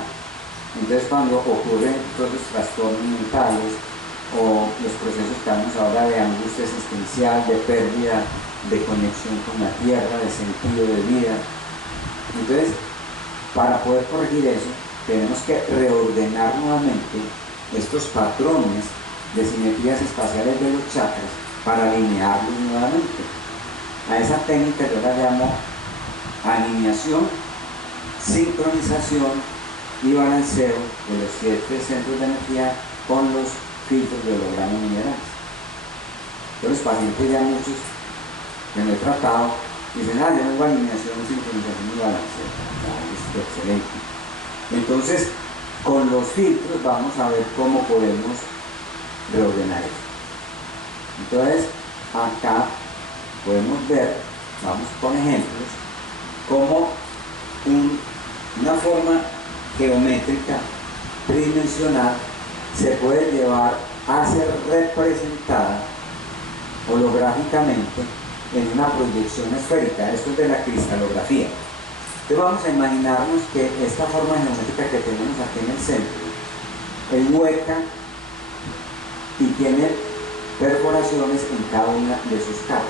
Entonces cuando ocurren todos los trastornos mentales o los procesos que hablamos ahora de angustia existencial, de pérdida de conexión con la tierra, de sentido de vida, entonces para poder corregir eso tenemos que reordenar nuevamente estos patrones de simetrías espaciales de los chakras para alinearlos nuevamente. A esa técnica yo la llamo alineación, sincronización y balanceo de los 7 centros de energía con los filtros de hologramas minerales. Entonces los pacientes, ya muchos que me he tratado, dicen, yo tengo alineación, sincronización y balanceo. Es excelente. Entonces con los filtros vamos a ver cómo podemos reordenar eso. Entonces acá podemos ver, vamos con ejemplos, cómo una forma geométrica tridimensional se puede llevar a ser representada holográficamente en una proyección esférica. Esto es de la cristalografía. Entonces vamos a imaginarnos que esta forma geométrica que tenemos aquí en el centro es hueca y tiene perforaciones en cada una de sus caras,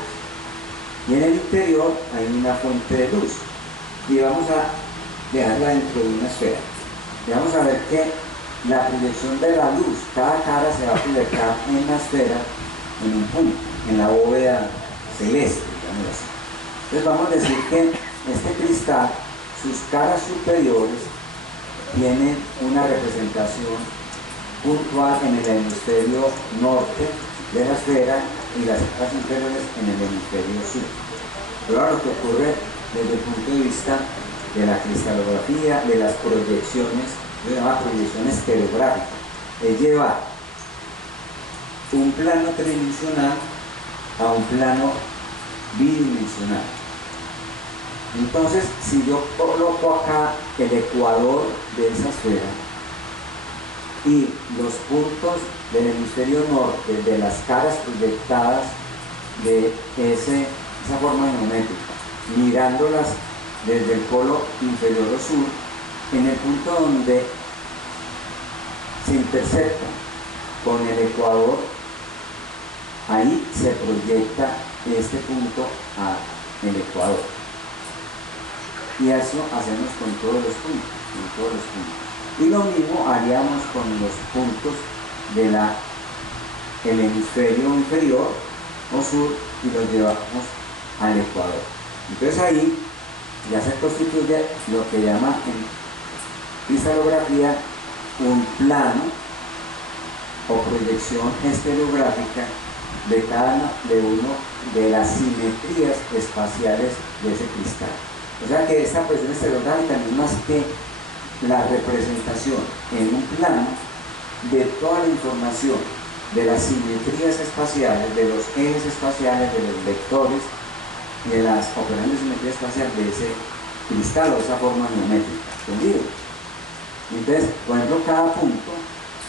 y en el interior hay una fuente de luz, y vamos a dejarla dentro de una esfera y vamos a ver que la proyección de la luz, cada cara se va a proyectar en la esfera en un punto, en la bóveda celeste, digamos así. Entonces vamos a decir que este cristal, sus caras superiores tienen una representación puntual en el hemisferio norte de la esfera y las caras inferiores en el hemisferio sur. Pero ahora lo que ocurre desde el punto de vista de la cristalografía, de las proyecciones, se llama proyección estereográfica, es llevar un plano tridimensional a un plano bidimensional. Entonces, si yo coloco acá el ecuador de esa esfera y los puntos del hemisferio norte de las caras proyectadas de esa forma geométrica, mirándolas desde el polo inferior o sur, en el punto donde se intercepta con el ecuador, ahí se proyecta este punto al ecuador. Y eso hacemos con todos los puntos, Y lo mismo haríamos con los puntos del hemisferio inferior o sur y los llevamos al ecuador. Entonces ahí ya se constituye lo que llama en cristalografía un plano o proyección estereográfica de cada uno de las simetrías espaciales de ese cristal. O sea que esta proyección estereográfica no es más que la representación en un plano de toda la información de las simetrías espaciales, de los ejes espaciales, de los vectores y de las operaciones de simetría espacial de ese cristal o esa forma geométrica. ¿Entendido? Entonces, por ejemplo, cada punto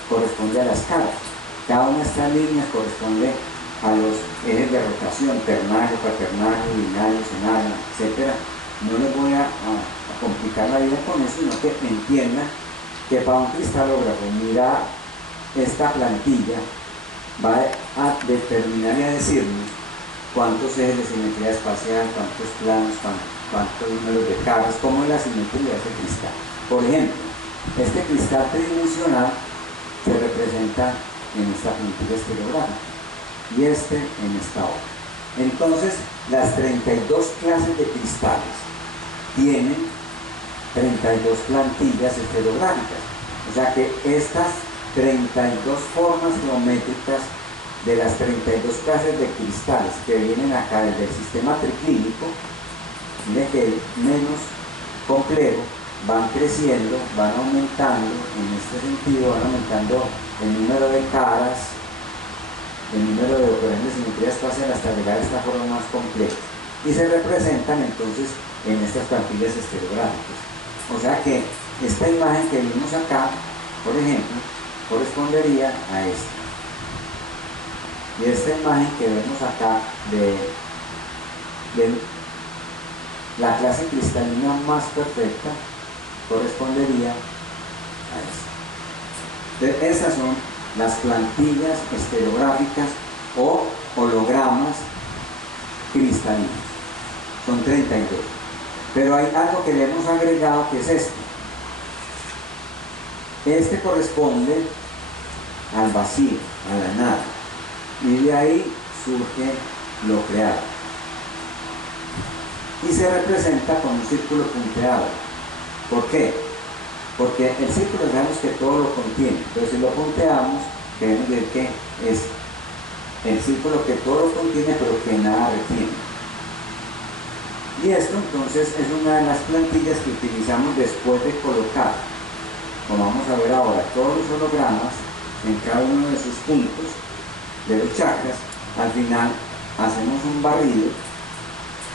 corresponde a las caras. Cada una de estas líneas corresponde a los ejes de rotación, ternario, cuaternario, binario, senario, etc. No les voy a complicar la vida con eso, sino que entiendan que para un cristalógrafo mirar esta plantilla va a determinar y a decirnos cuántos ejes de simetría espacial, cuántos planos, cuántos números de caras, cómo es la simetría de ese cristal. Por ejemplo, este cristal tridimensional se representa en esta plantilla estereográfica y este en esta otra. Entonces, las 32 clases de cristales tienen 32 plantillas estereográficas. O sea que estas 32 formas geométricas de las 32 clases de cristales que vienen acá desde el sistema triclínico, mire que el menos complejo, van creciendo, van aumentando, en este sentido van aumentando el número de caras, el número de operaciones de simetría espacial hasta llegar a esta forma más compleja. Y se representan entonces en estas plantillas estereográficas. O sea que esta imagen que vimos acá, por ejemplo, correspondería a esta. Y esta imagen que vemos acá de la clase cristalina más perfecta correspondería a esta. Entonces, estas son las plantillas estereográficas o hologramas cristalinos. Son 32. Pero hay algo que le hemos agregado que es este. Este corresponde al vacío, a la nada. Y de ahí surge lo creado. Y se representa con un círculo punteado. ¿Por qué? Porque el círculo sabemos que todo lo contiene. Entonces si lo punteamos, queremos decir que es el círculo que todo lo contiene, pero que nada retiene. Y esto entonces es una de las plantillas que utilizamos después de colocar, como vamos a ver ahora, todos los hologramas en cada uno de sus puntos de los chakras. Al final hacemos un barrido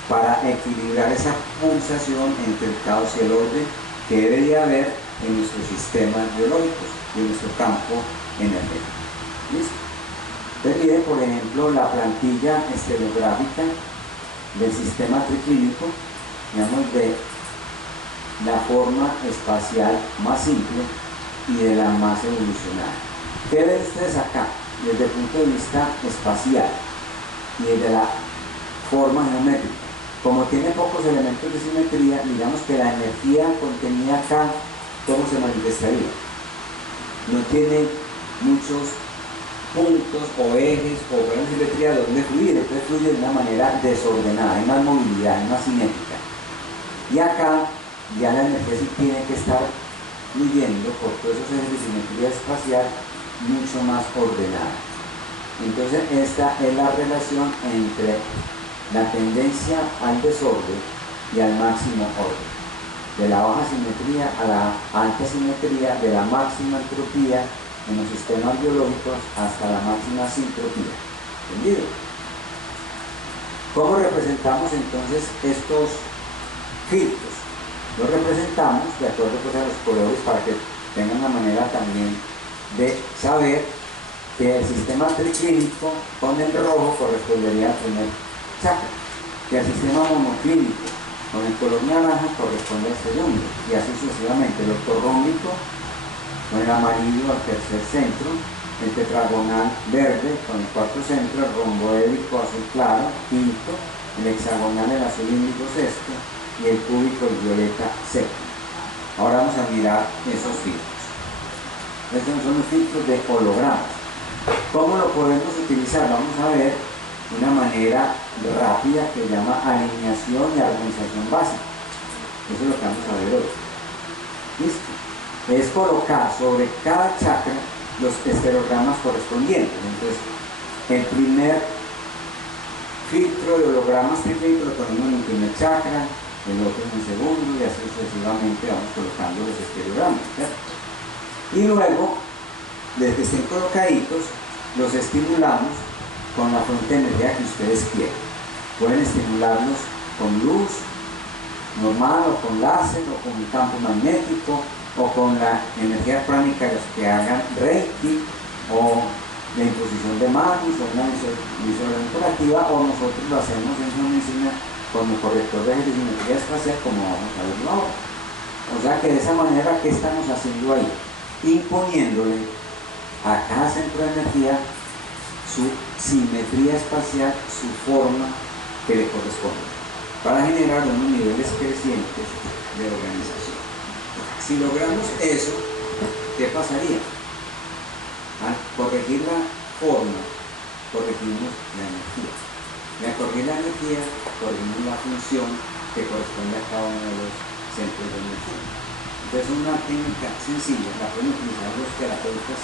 para equilibrar esa pulsación entre el caos y el orden que debería haber en nuestros sistemas biológicos y en nuestro campo energético. ¿Listo? Entonces mire, por ejemplo, la plantilla estereográfica del sistema triclínico, digamos, de la forma espacial más simple y de la más evolucionada. ¿Qué ven ustedes acá? Desde el punto de vista espacial y desde la forma geométrica. Como tiene pocos elementos de simetría, digamos que la energía contenida acá, ¿cómo se manifestaría? No tiene muchos puntos o ejes o una simetría donde fluir, entonces fluye de una manera desordenada, hay más movilidad, hay más cinética. Y acá ya la energía sí tiene que estar fluyendo por todos esos ejes de simetría espacial mucho más ordenada. Entonces esta es la relación entre la tendencia al desorden y al máximo orden, de la baja simetría a la alta simetría, de la máxima entropía en los sistemas biológicos hasta la máxima sintropía. ¿Entendido? ¿Cómo representamos entonces estos filtros? Los representamos de acuerdo pues, a los colores para que tengan una manera también de saber que el sistema triclínico con el rojo correspondería al primer chakra, que el sistema monoclínico con el color naranja corresponde al segundo, y así sucesivamente. El ortorrómbico con el amarillo al tercer centro, el tetragonal verde con el cuarto centro, el romboédrico azul claro, quinto, el hexagonal el azul índigo sexto, y el cúbico el violeta séptimo. Ahora vamos a mirar esos filtros. Estos son los filtros de hologramas. ¿Cómo lo podemos utilizar? Vamos a ver una manera rápida que se llama alineación y armonización básica. Eso es lo que vamos a ver hoy. ¿Listo? Es colocar sobre cada chakra los estereogramas correspondientes. Entonces, el primer filtro de hologramas trifiltro lo ponemos en el primer chakra, el otro en el segundo, y así sucesivamente vamos colocando los estereogramas, ¿cierto? Y luego, desde que estén colocaditos, los estimulamos con la fuente de energía que ustedes quieran. Pueden estimularlos con luz normal, o con láser, o con un campo magnético, o con la energía pránica de los que hagan Reiki, o la imposición de manos, o una visualización curativa, o nosotros lo hacemos en una medicina con el corrector de energía espacial, como vamos a verlo ahora. O sea que de esa manera, ¿qué estamos haciendo ahí? Imponiéndole a cada centro de energía su simetría espacial, su forma que le corresponde, para generar unos niveles crecientes de organización. Si logramos eso, ¿qué pasaría? Al corregir la forma, corregimos la energía. Y al corregir la energía, corregimos la función que corresponde a cada uno de los centros de energía. Entonces, una técnica sencilla, la pueden utilizar los terapeutas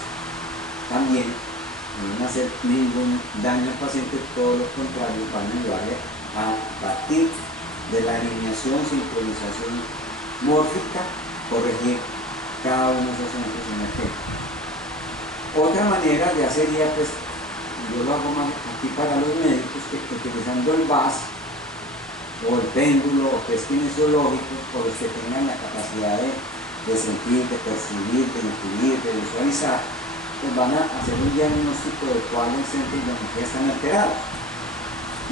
también, no van a hacer ningún daño al paciente, todo lo contrario, van a ayudarle a partir de la alineación, sincronización mórfica, corregir cada uno de esos centros energéticos. Otra manera ya sería, pues, yo lo hago más aquí para los médicos, que utilizando el VAS o el péndulo o test kinesiológicos, por los que tengan la capacidad de sentir, de percibir, de intuir, de visualizar, pues van a hacer un diagnóstico de cuáles centros de energía están alterados.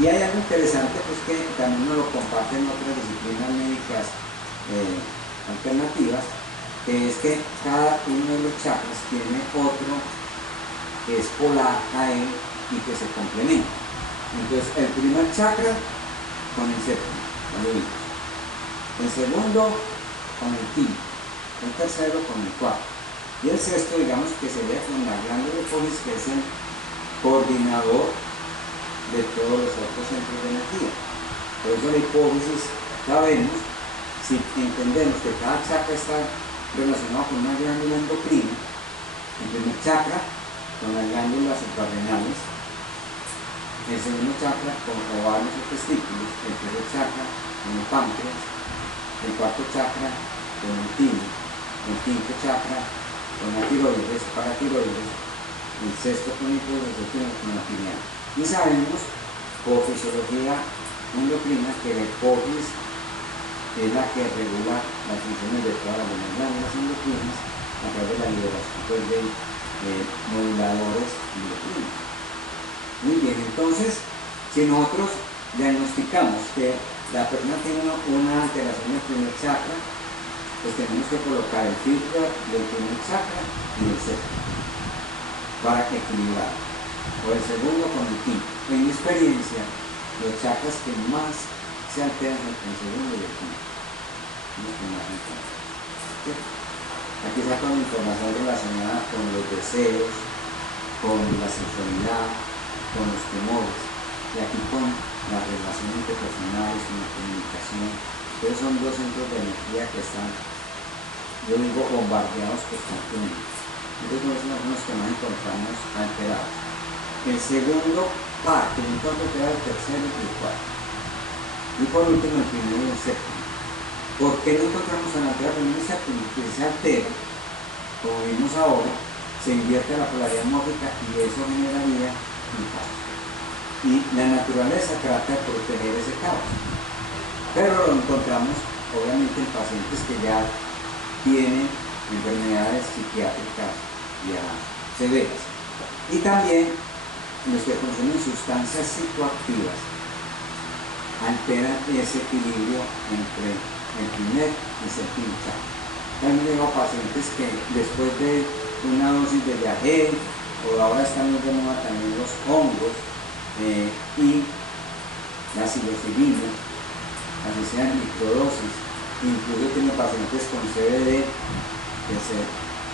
Y hay algo interesante, pues, que también nos lo comparten otras disciplinas médicas alternativas, que es que cada uno de los chakras tiene otro que es polar a él y que se complementa. Entonces, el primer chakra con el séptimo, con el oído. El segundo con el quinto, el tercero con el cuarto, y el sexto, digamos, que sería con la glándula hipófisis, que es el coordinador de todos los otros centros de energía. Por eso la hipófisis, sabemos, si entendemos que cada chakra está relacionado con una glándula endocrina, el primer chakra con las glándulas suprarrenales, el segundo chakra con ovarios o testículos, el tercer chakra con el páncreas, el cuarto chakra con el timo, el quinto chakra con la tiroides, paratiroides, el sexto con el hipófisis, el séptimo con la pineal. Y sabemos por fisiología endocrina que la hipófisis es la que regula las funciones de todas las glándulas endocrinas a través de la liberación de moduladores endocrinos. Muy bien, entonces, si nosotros diagnosticamos que la persona tiene una alteración del primer chakra, pues tenemos que colocar el filtro del primer chakra y el séptimo para equilibrar, o el segundo con el quinto. En mi experiencia, los chakras que más se alteran son el segundo y el quinto. Aquí está toda la información relacionada con los deseos, con la sexualidad, con los temores, y aquí con las relaciones interpersonales, con la comunicación. Entonces son dos centros de energía que están, yo digo, bombardeados constantemente. Entonces no son los que más encontramos alterados. El segundo parte, entonces queda el tercero y el cuarto. Y por último el primero y el séptimo. ¿Por qué no encontramos tan alterado el primero y el séptimo? Porque se altera, como vimos ahora, se invierte la polaridad mórfica y eso generaría un caos. Y la naturaleza trata de proteger ese caos. Pero lo encontramos obviamente en pacientes que ya tienen enfermedades psiquiátricas ya severas. Y también los que consumen sustancias psicoactivas alteran ese equilibrio entre el primer y séptimo chakra. También tengo pacientes que después de una dosis de viaje, o ahora están muy de moda también los hongos y la psilocibina, así sean microdosis. Incluso tengo pacientes con CBD que se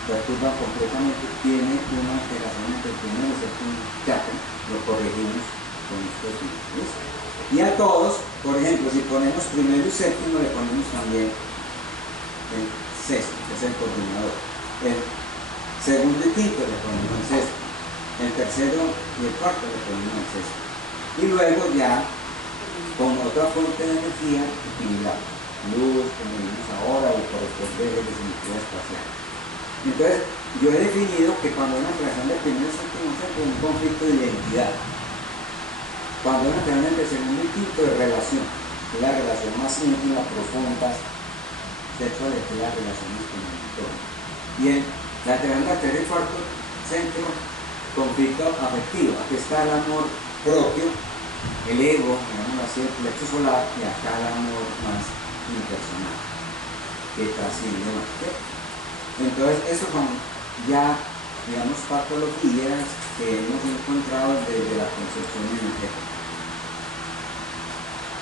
perturban completamente, tiene una alteración entre el primer y el séptimo chakra, lo corregimos con estos libros. Y a todos, por ejemplo, si ponemos primero y séptimo, le ponemos también el sexto, que es el coordinador. El segundo y quinto le ponemos el sexto. El tercero y el cuarto le ponemos el sexto. Y luego ya, con otra fuente de energía, equilibramos. Luz, como vimos ahora, o corrector de energía espacial. Entonces, yo he definido que cuando hay una creación del primer y séptimo chakra, un conflicto de identidad. Cuando hay una creación del segundo y quinto, de relación, que es la relación más íntima, profunda, sexual, que es la relación con el entorno. Y en la creación del tercer y cuarto centro, conflicto afectivo. Aquí está el amor propio, el ego, digamos así, el plexo solar, y acá el amor más impersonal, que trasciende más. Entonces, eso son ya, digamos, patologías que hemos encontrado desde la concepción energética.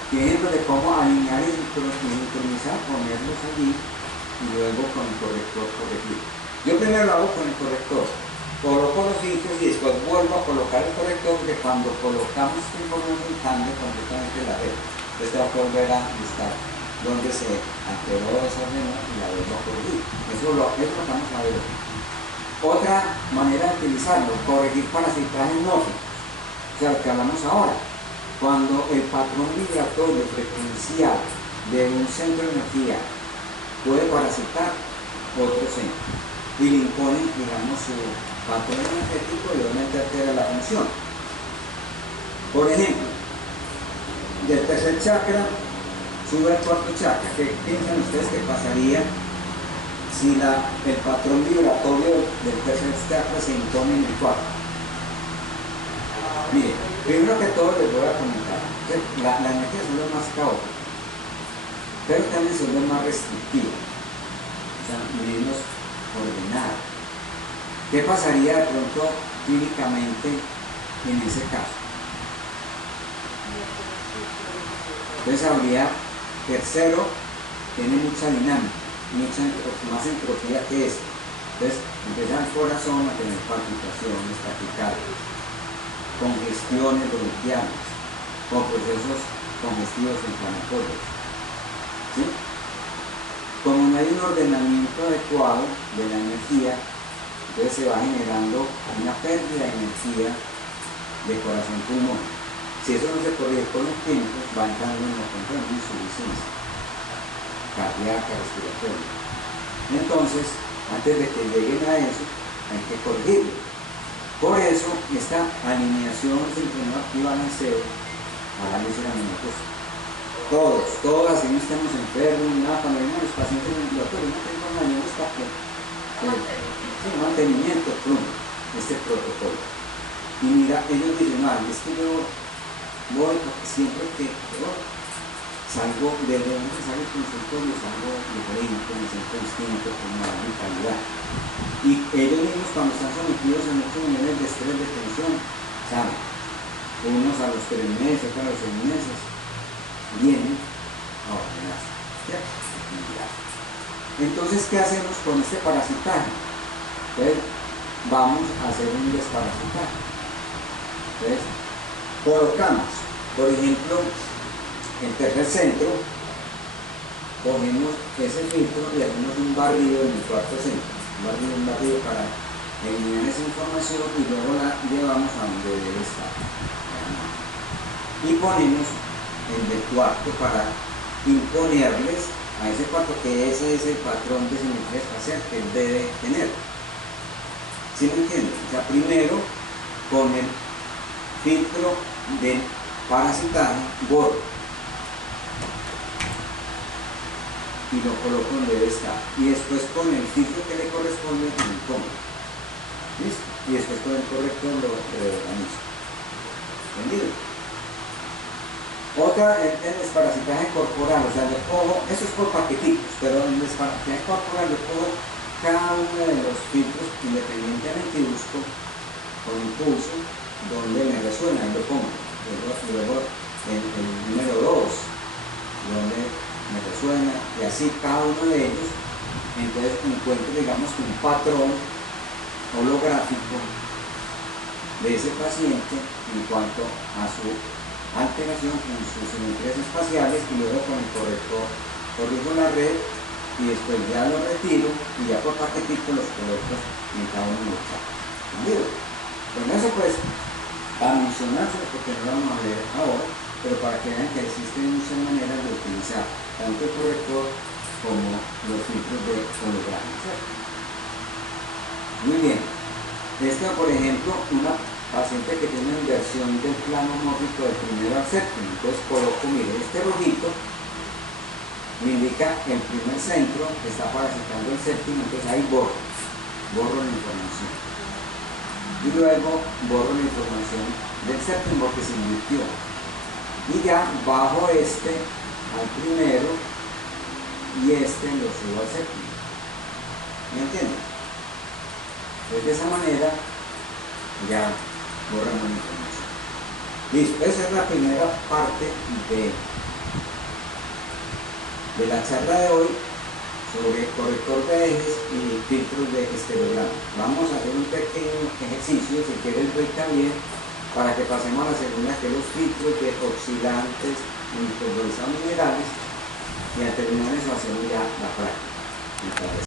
Y ejemplos de cómo alinear y sincronizar, ponerlos allí y luego con el corrector corregir. Yo primero lo hago con el corrector, coloco los filtros y después vuelvo a colocar el corrector, porque cuando colocamos esta información cambia completamente la red. Entonces tengo que volver a buscar donde se alteró esa red y la vuelvo a corregir. Eso es lo que vamos a ver hoy. Otra manera de utilizarlo, corregir parasitaje morfo, o sea, lo que hablamos ahora. Cuando el patrón vibratorio frecuencial de un centro de energía puede parasitar otro centro y le impone, digamos, su patrón energético y obviamente altera la función. Por ejemplo, del tercer chakra sube al cuarto chakra. ¿Qué piensan ustedes que pasaría si el patrón vibratorio del tercer chakra se impone en el cuarto? Miren, primero que todo les voy a comentar que la energía se vuelve más caótica, pero también se vuelve más restrictiva, o sea, menos ordenada. ¿Qué pasaría de pronto clínicamente en ese caso? Entonces habría, tercero, tiene mucha dinámica, más entropía que esto. Entonces empieza el corazón a tener palpitaciones, taquicardias, congestiones bronquiales, con procesos congestivos inflamatorios. ¿Sí? Como no hay un ordenamiento adecuado de la energía, entonces se va generando una pérdida de energía de corazón-pulmón. Si eso no se corrige con el tiempo, va entrando en la contra de insuficiencia cardíaca, respiratoria. Entonces, antes de que lleguen a eso, hay que corregirlo. Por eso, esta alineación sincronizada balanceo, análisis de aminoácidos, todos así no estemos enfermos, nada, cuando vengan los pacientes en el laboratorio, no tengo mañana para que mantenimiento, este protocolo. Y mira, ellos dicen, es que yo voy porque siempre que salgo de donde salgo el consultorio, salgo diferente, me siento distinto, con una vitalidad. Y ellos mismos cuando están sometidos a muchos niveles de estrés, de tensión, saben, unos a los 3 meses, otros a los 6 meses, vienen a ordenarse, ¿cierto? Entonces, ¿qué hacemos con este parasitaje? Entonces, vamos a hacer un desparasitaje. Entonces, colocamos, por ejemplo, el tercer centro, cogemos ese filtro y hacemos un barrido en el cuarto centro, un barrido para eliminar esa información y luego la llevamos a donde debe estar. Y ponemos el del cuarto para imponerles a ese cuarto que ese es el patrón de simetría espacial que él debe tener. ¿Sí me entienden? O sea, primero con el filtro del parasitaje gordo y lo coloco donde debe estar, y después con el filtro que le corresponde en el tomo. ¿Listo? Y después con el corrector lo reorganizo. ¿Entendido? Otra es el desparasitaje corporal, o sea, le cojo, eso es por paquetitos, pero en el desparasitaje corporal le cojo cada uno de los filtros independientemente y busco con impulso donde me resuena y lo pongo. Luego el número 2, donde me resuena, y así cada uno de ellos. Entonces encuentro, digamos, un patrón holográfico de ese paciente en cuanto a su alteración en sus simetrías espaciales, y luego con el corrector corrijo la red y después ya lo retiro y ya por paquetito los coloco en cada uno de los chakras. ¿Entendido? Con eso pues, a mencionarse, porque no lo vamos a leer ahora, pero para que vean que existen muchas maneras de utilizar tanto el corrector como los filtros de holograma, ¿cierto? Muy bien. Esta, por ejemplo, una paciente que tiene una inversión del plano mórfico del primero al séptimo. Entonces coloco, mire, este rojito me indica el primer centro que está parasitando el séptimo, entonces ahí borro la información. Y luego borro la información del séptimo porque se invirtió. Y ya bajo este al primero y este lo subo al séptimo. ¿Me entienden? Entonces de esa manera ya borramos la información. Listo, esa es la primera parte de la charla de hoy sobre corrector de ejes y filtros de estereograma. Vamos a hacer un pequeño ejercicio, si quieren ver también, para que pasemos a la segunda, que es los filtros de oxidantes y microorganizados minerales, y al terminar eso hacemos ya la práctica.